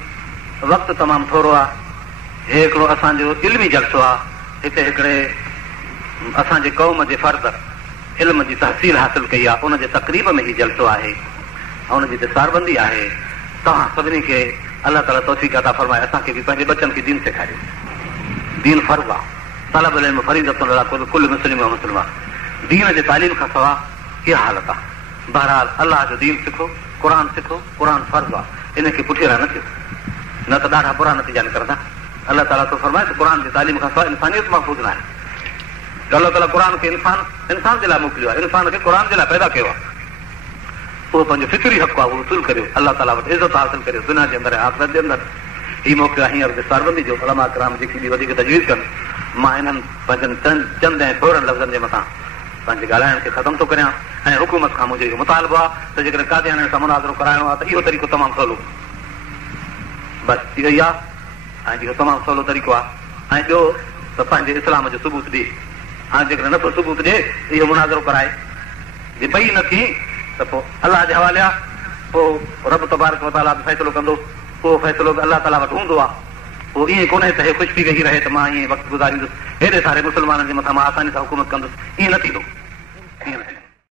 वक़्तु तमामु थोरो आहे। हिकिड़ो असांजो इल्मी जलसो आहे, हिते हिकिड़े असांजे क़ौम जे फ़र्द इल्म जी तहसील हासिल कई आहे, उनजे तक़रीब में ही जलसो आहे ऐं उनजी दिसारबंदी आहे। तव्हां सभिनी खे अलाह ताला तौफ़ीक़ अता फरमाए, असांखे बि पंहिंजे बचनि खे दीन सेखारियो। दीन फ़र्ज़ आहे, तलबुल इल्म फ़रीज़तुन अला कुल्लि मुस्लिम व मुस्लिमा। दीन जे तालीम खां सवाइ इहा हालत आहे। बहरहाल अलाह जो दीन सिखो, क़ुर सिखो, क़ुर फ़र्ज़ आहे, इनखे पुठियां न थियो, न त ॾाढा बुरा नतीजा निकिरंदा। अलाह ताला तो फरमाए त क़ुर जी तालीम खां सवाइ इंसानियत महफ़ूज़ न आहे। अलाह ताला क़ुर खे इंसान जे लाइ मोकिलियो आहे, इंसान खे क़ुर जे लाइ पैदा कयो आहे। उहो पंहिंजो फितरी हक़ आहे, उहो वसूल करियो, अलाह ताला वटि इज़त हासिल करियो, दुनिया जे अंदरि आख़िरत जे अंदरि। हीउ मौक़ो आहे हींअर दिसारबंदी जो। उलमा किराम जेकी बि वधीक तजवीज़ कनि, मां इन्हनि पंहिंजनि चंद ऐं थोरनि लफ़्ज़नि जे मथां पंहिंजे ॻाल्हाइण खे ख़तमु थो करियां। ऐं हुकूमत खां मुंहिंजो इहो मुतालबो आहे त जेकॾहिं कादियानी सां मुनाज़रो कराइणो आहे त इहो तरीक़ो तमामु सवलो, बसि इहो ई आहे, ऐं इहो तमामु सवलो तरीक़ो आहे। ऐं ॿियो त पंहिंजे इस्लाम जो सबूत ॾे। हाणे जेकॾहिं नथो सबूत ॾे इहो मुनाज़रो कराए, जे ॿई न थी त पोइ अलाह जे हवाले आहे, पोइ रब तबारक व तआला फ़ैसिलो कंदो। उहो फ़ैसिलो बि अलाह ताला वटि हूंदो आहे। पोइ ईअं कोन्हे त हे ख़ुशि थी वेही रहे त मां ईअं वक़्तु गुज़ारींदुसि, हेॾे सारे मुस्लमाननि जे मथां मां आसानी सां हुकूमत कंदुसि, ईअं न थींदो।